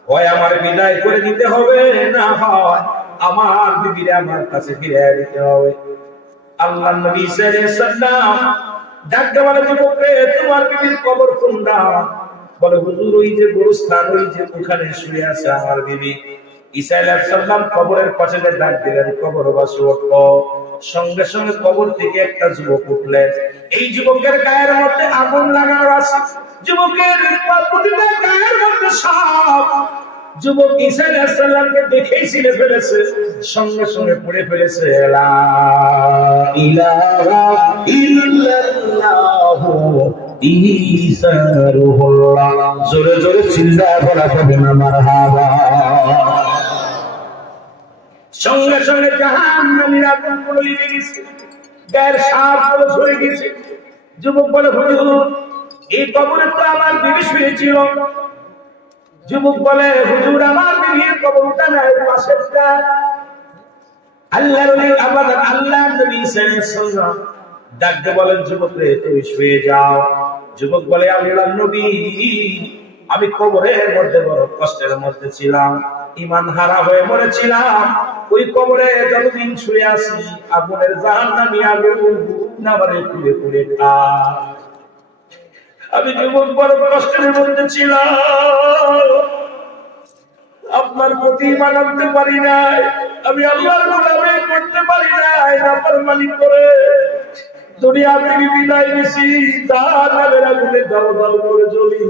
হয় আমার বিদায় করে দিতে হবে, না হয় আমার বিবিরে আমার কাছে ফিরে দিতে হবে। আল্লাহ নবী সাল্লাল্লাহু আলাইহি ওয়াসাল্লাম ডাকতে বলে, যুবক রে তোমার বিবির কবর কোনটা? বলে, হুজুর ওই যে গোরস্থান, ওই যে ওখানে শুয়ে আছে আমার বিবি। ঈসা আলাইহিস সালাম কবরের পাশে ডাক দিলেন, কবরবাসী ওঠো। সঙ্গে সঙ্গে কবর থেকে একটা যুবক উঠলেন। এই যুবকের গায়ের মধ্যে আগুন লাগানো আছে, যুবকের প্রতিটা গায়ের মধ্যে সাপ। যুবক ঈসা আলাইহিস সালামকে দেখেই ছিঁড়ে ফেলেছে, সঙ্গে সঙ্গে পড়ে ফেলেছে, লা ইলাহা ইল্লাল্লাহু ঈসা রূহুল্লাহ। জোরে জোরে চিল্লায় বলা যাবে না মারহাবা। সঙ্গে সঙ্গে জাহান্নামীর আগুন জ্বলে গেছে, গায়ের সাপগুলো ঝরে গেছে। যুবক বলে, হুজুর এই কবরে তো আমার বিবি শুয়েছিল। যুবক বলে, হুজুর আমার বিবির কবরটা না, এর পাশেরটা। আল্লাহর নবী আল্লাহ নবী সাল্লাল্লাহু ডাকতে বলেন, যুবক রে তুমি শুয়ে যাও। যুবক বলে, আল্লাহর নবী আমি কবরের মধ্যে বড় কষ্টের মধ্যে ছিলাম, ঈমান হারা হয়ে মরেছিলাম। ওই কবরে যতদিন শুয়ে আছি, আগুনের জাহান্নামী আগুন আমারে পুড়ে পুড়ে খায়। আমি যুবক বড় কষ্টের মধ্যে ছিলাম, আপনার প্রতি মানতে পারি নাই, আমি আল্লাহর গোলামি করতে পারি নাই, নাফরমানি করে দুনিয়া থেকে বিদায় নিছি, জাহান্নামের আগুনে দাও দাও করে জ্বলি।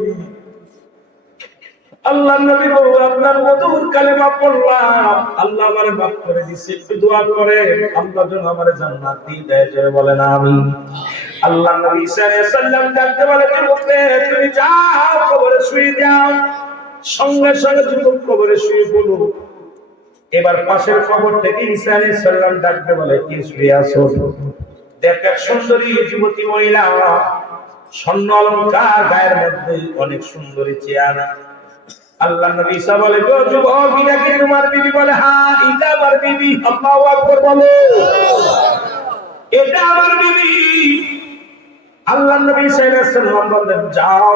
আল্লাহ নবী বউ আপনার মধুর কালেমা পড়লাম, আল্লাহ আমারে মাফ করে দিয়েছে, একটু দোয়া করে আল্লাহ যেন আমারে জান্নাত দিয়ে দেয়, জোরে বলেন আমিন। আল্লাহ নবী সাল্লাল্লাহু আলাইহি ওয়াসাল্লাম ডাকতে বলে, তুমি যাও কবরে শুয়ে যাও। সঙ্গে সঙ্গে যুবক কবরে শুয়ে পড়ল। এবার পাশের কবর থেকে ঈসা আলাইহিস সালাম ডাকতে বলে, কি শুয়ে আছো? দেখ এক সুন্দরী যুবতী মহিলা, স্বর্ণ অলংকার গায়ের মধ্যে, অনেক সুন্দরী চেহারা। আল্লাহ নবী ঈসা বলে, গো যুবক এটা কি তোমার বিবি? বলে, হ্যাঁ এটা আমার বিবি। আল্লাহু আকবার বলো, এটা আমার বিবি। আল্লাহ নবী সাল্লাল্লাহু আলাইহি ওয়াসাল্লাম বললেন, যাও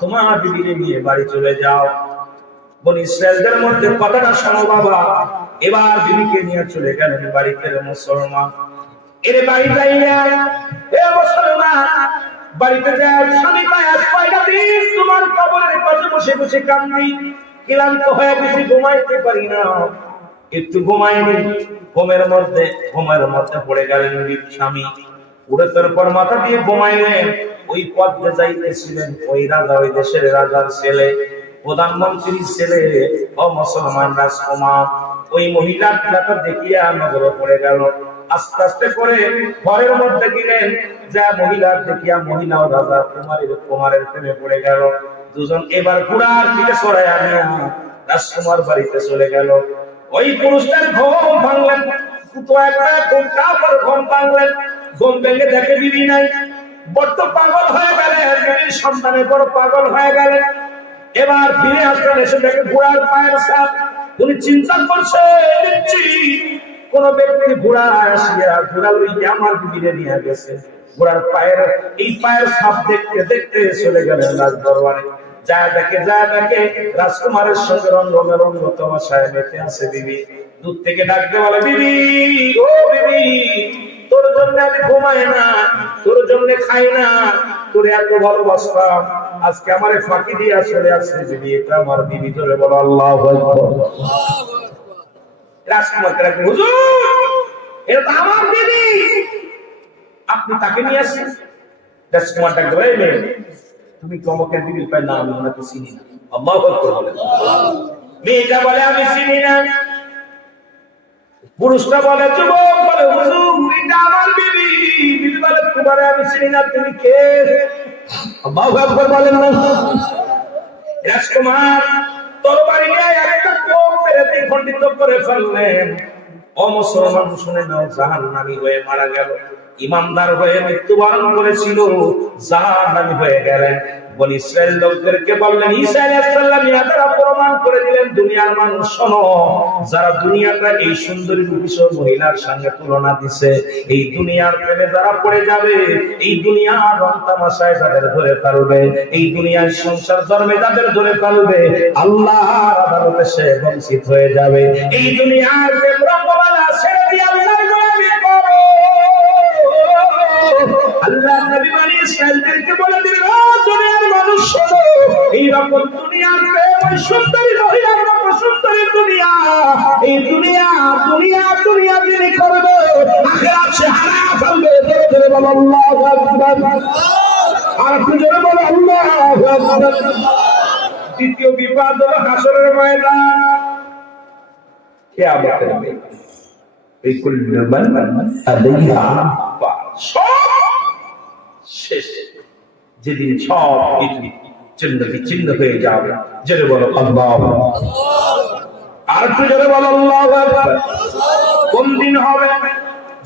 তোমার বিবিকে নিয়ে বাড়ি চলে যাও। বনি ইসরাইলদের মধ্যে কথাটা শোনো বাবা। এবার বিবিকে নিয়ে চলে গেলেন বাড়িতে। মুসলমান এর বাড়ি যাইয়া, এ মুসলমান বাড়িতে যায়, স্বামী কয়, আজ কয়টা দিন তোমার কবরের পাশে বসে বসে কান্দি, ক্লান্ত হয়ে বেশি ঘুমাইতে পারি না, একটু ঘুমাইনি। ঘুমের মধ্যে পড়ে গেলেন স্বামী। উড়ে পর মাথা দিয়ে ঘুমাইলেন। ওই পথে যাইতেছিলেন ওই রাজা, ওই দেশের রাজার ছেলে, প্রধানমন্ত্রীর ছেলে, ও মুসলমান রাজকুমার। ওই মহিলাটা দেখিয়া নজরে পড়ে গেল। আস্তে আস্তে করে ঘরের মধ্যে গেলেন, যা মহিলা দেখিয়া মহিলাও রাজা কুমারের প্রেমে পড়ে গেল। দুজন এবার পুরার দিকে সরাই আনিয়া রাজকুমার বাড়িতে চলে গেল। ওই পুরুষটার ঘুম ভাঙলেন। তো একটা ঘুমটা পরে ঘুম ভাঙলেন, ঘুম ভেঙে দেখে বিবি নাই, বড্ড পাগল হয়ে গেলেন, বিবির সন্তানের বড় পাগল হয়ে গেলেন। এবার ফিরে আসলেন, এসে দেখে ঘোড়ার পায়ের ছাপ। উনি চিন্তা করছে কোন ব্যক্তি ঘোড়া আসিয়া ঘোড়া লইয়া আমার বিবিরে নিয়ে গেছে। ঘোড়ার পায়ের এই পায়ের ছাপ দেখতে দেখতে চলে গেলেন রাজ দরবারে। যা দেখে রাজকুমারের সঙ্গে রঙ্গ তমাশায় মেতে আছে বিবি। দূর থেকে ডাকতে বলে, বিবি ও বিবি, তোর জন্য আমি ঘুমাই না, তোর জন্য খাই না, তোর এত ভালোবাসতাম, আজকে আমারে ফাঁকি দিয়া চলে আসছে বিবি। এটা আমার বিবি। ধরে বলো আল্লাহু আকবার। রাজকুমার কে ডাকে, হুজুর এটা তো আমার বিবি, আপনি তাকে নিয়ে আসছেন। রাজকুমার ডাকতে বলে, মেয়ে তুমি কমকের বিবি পায় না, আমি ওনাকে চিনি না। আল্লাহু আকবার বলে। মেয়েটা বলে আমি চিনি না। পুরুষটা বলে, যুবক বলে, হুজুর এটা আমার বিবি। বিবি বলে, তোমারে আমি চিনি না, তুমি কে? আল্লাহু আকবার বলেন না। রাজকুমার তরবারি নিয়ে একটা কোপ মেরে খণ্ডিত করে ফেললেন। অমুসলমান শুনে নাও, জাহান্নামী হয়ে মারা গেল। ইমানদার হয়ে মৃত্যুবরণ করেছিল, জাহান্নামী হয়ে গেলেন। বনি ইসরাইল লোকদেরকে বললেন, ঈসা আলাইহিস সালাম ইয়াদারা প্রমাণ করে দিলেন, দুনিয়ার মানুষ শোনো, যারা দুনিয়াটা এই সুন্দরী রূপসী মহিলার সঙ্গে তুলনা দিছে, এই দুনিয়ার প্রেমে যারা পড়ে যাবে, এই দুনিয়ার রং তামাশায় যাদের ধরে ফেলবে, এই দুনিয়ার সংসার ধর্মে যাদের ধরে ফেলবে, আল্লাহর আদালতে সে বঞ্চিত হয়ে যাবে। এই দুনিয়ার প্রেম রঙ্গমালা ছেড়ে দিয়ে আল্লাহর গোলামি করো। আল্লাহ নবী বনি ইসরাইলদেরকে বলে দিলেন, ও দুনিয়ার মানুষ শোনো, এই রকম দুনিয়ার প্রেম ওই সুন্দরী মহিলার মতো সুন্দরী দুনিয়া, এই দুনিয়া যিনি করবে, আখিরাত সে হারায়া ফেলবে। ধরে ধরে বলো আল্লাহু আকবার। আর একটু জোরে বলো আল্লাহু আকবার। দ্বিতীয় বিপদ হলো হাসরের ময়দান, কিয়ামতের ময়দান। এই কুল্লু মান আলাইহা সব শেষ, যেদিন সব কিছু চিহ্ন বিচ্ছিন্ন হয়ে যাবে। জোরে বলো আল্লাহু আকবার। আর একটু জোরে বলো আল্লাহু আকবার। কোন দিন হবে?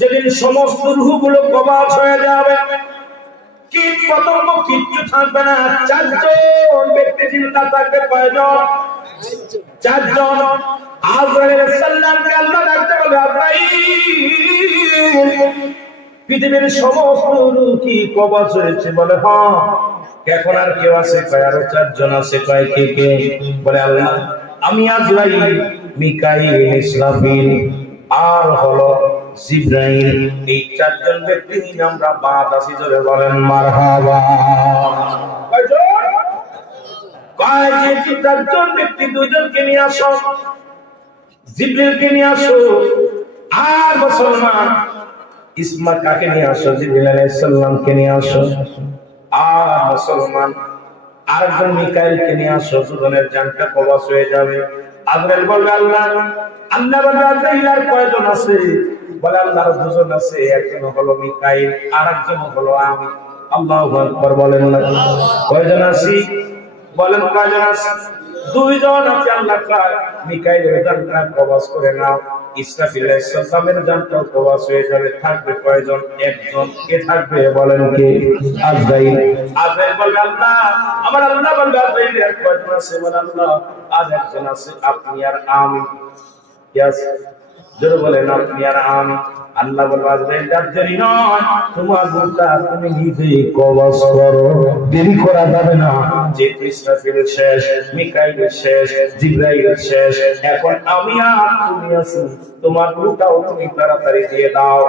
যেদিন সমস্ত রূহগুলো কবজ হয়ে যাবে, কীট পতঙ্গ কিচ্ছু থাকবে না। চারজন ব্যক্তি চিন্তা থাকবে, কয়জন? চারজন। আজরাইল আলাইহিস সালামকে আল্লাহ ডাকতে বলে, আজরাইল পৃথিবীর সমস্ত রূহ কি কবজ হয়েছে? বলে হ্যাঁ। এখন আর কেউ আছে? কয় আরো চারজন আছে। কয় কে কে? বলে আল্লাহ, আমি আজরাইল, মিকাইল, ইসরাফিল আর হলো জিবরাইল। এই চারজন ব্যক্তি নিয়ে আমরা বাদ আছি। জোরে বলেন মারহাবা। কয় যে চারজন ব্যক্তি, দুইজনকে নিয়ে আসো, জিবরাইলকে নিয়ে আসো। আর মুসলমান ইসমাত কাকে নিয়ে আসো? জিবরাইল আলাইহিস সালামকে নিয়ে আসো। আর মুসলমান আরেকজন মিকাইলকে নিয়ে আসো। দুজনের জানটা কবজ হয়ে যাবে। আজরাইল বলবে আল্লাহ বলবে আজরাইল আর কয়জন আছে? বলে আল্লাহর দুজন আছে, একজন হলো মিকাইল, আরেকজন হলো আমি। আল্লাহু আকবার বলেন না। কয়জন আছি? বলেন কয়জন আছে? দুইজন আছে। আল্লাহ কয় মিকাইলের জানটা কবজ করে নাও, ইসরাফিল আলাইহিস সালামের জানটাও কবজ হয়ে যাবে। থাকবে কয়জন? একজন। কে থাকবে? বলেন কে? আজরাইল। আজরাইল বলবে আল্লাহ, আমার আল্লাহ বলবে আজরাইল আর কয়জন আছে? বলে আল্লাহ আর একজন আছে, আপনি আর আমি। কি আছে? জোরে বলেন, আপনি আর আমি। আল্লাহ বলবে আজরাইল আর দেরি নয়, তোমার রূহটা তুমি নিজেই কবজ করো, দেরি করা যাবে না। যেহেতু ইসরাফিল শেষ, মিকাইল শেষ, জিবরাইল শেষ, এখন আমি আর তুমি আছি, তোমার রূহটাও তুমি তাড়াতাড়ি দিয়ে দাও।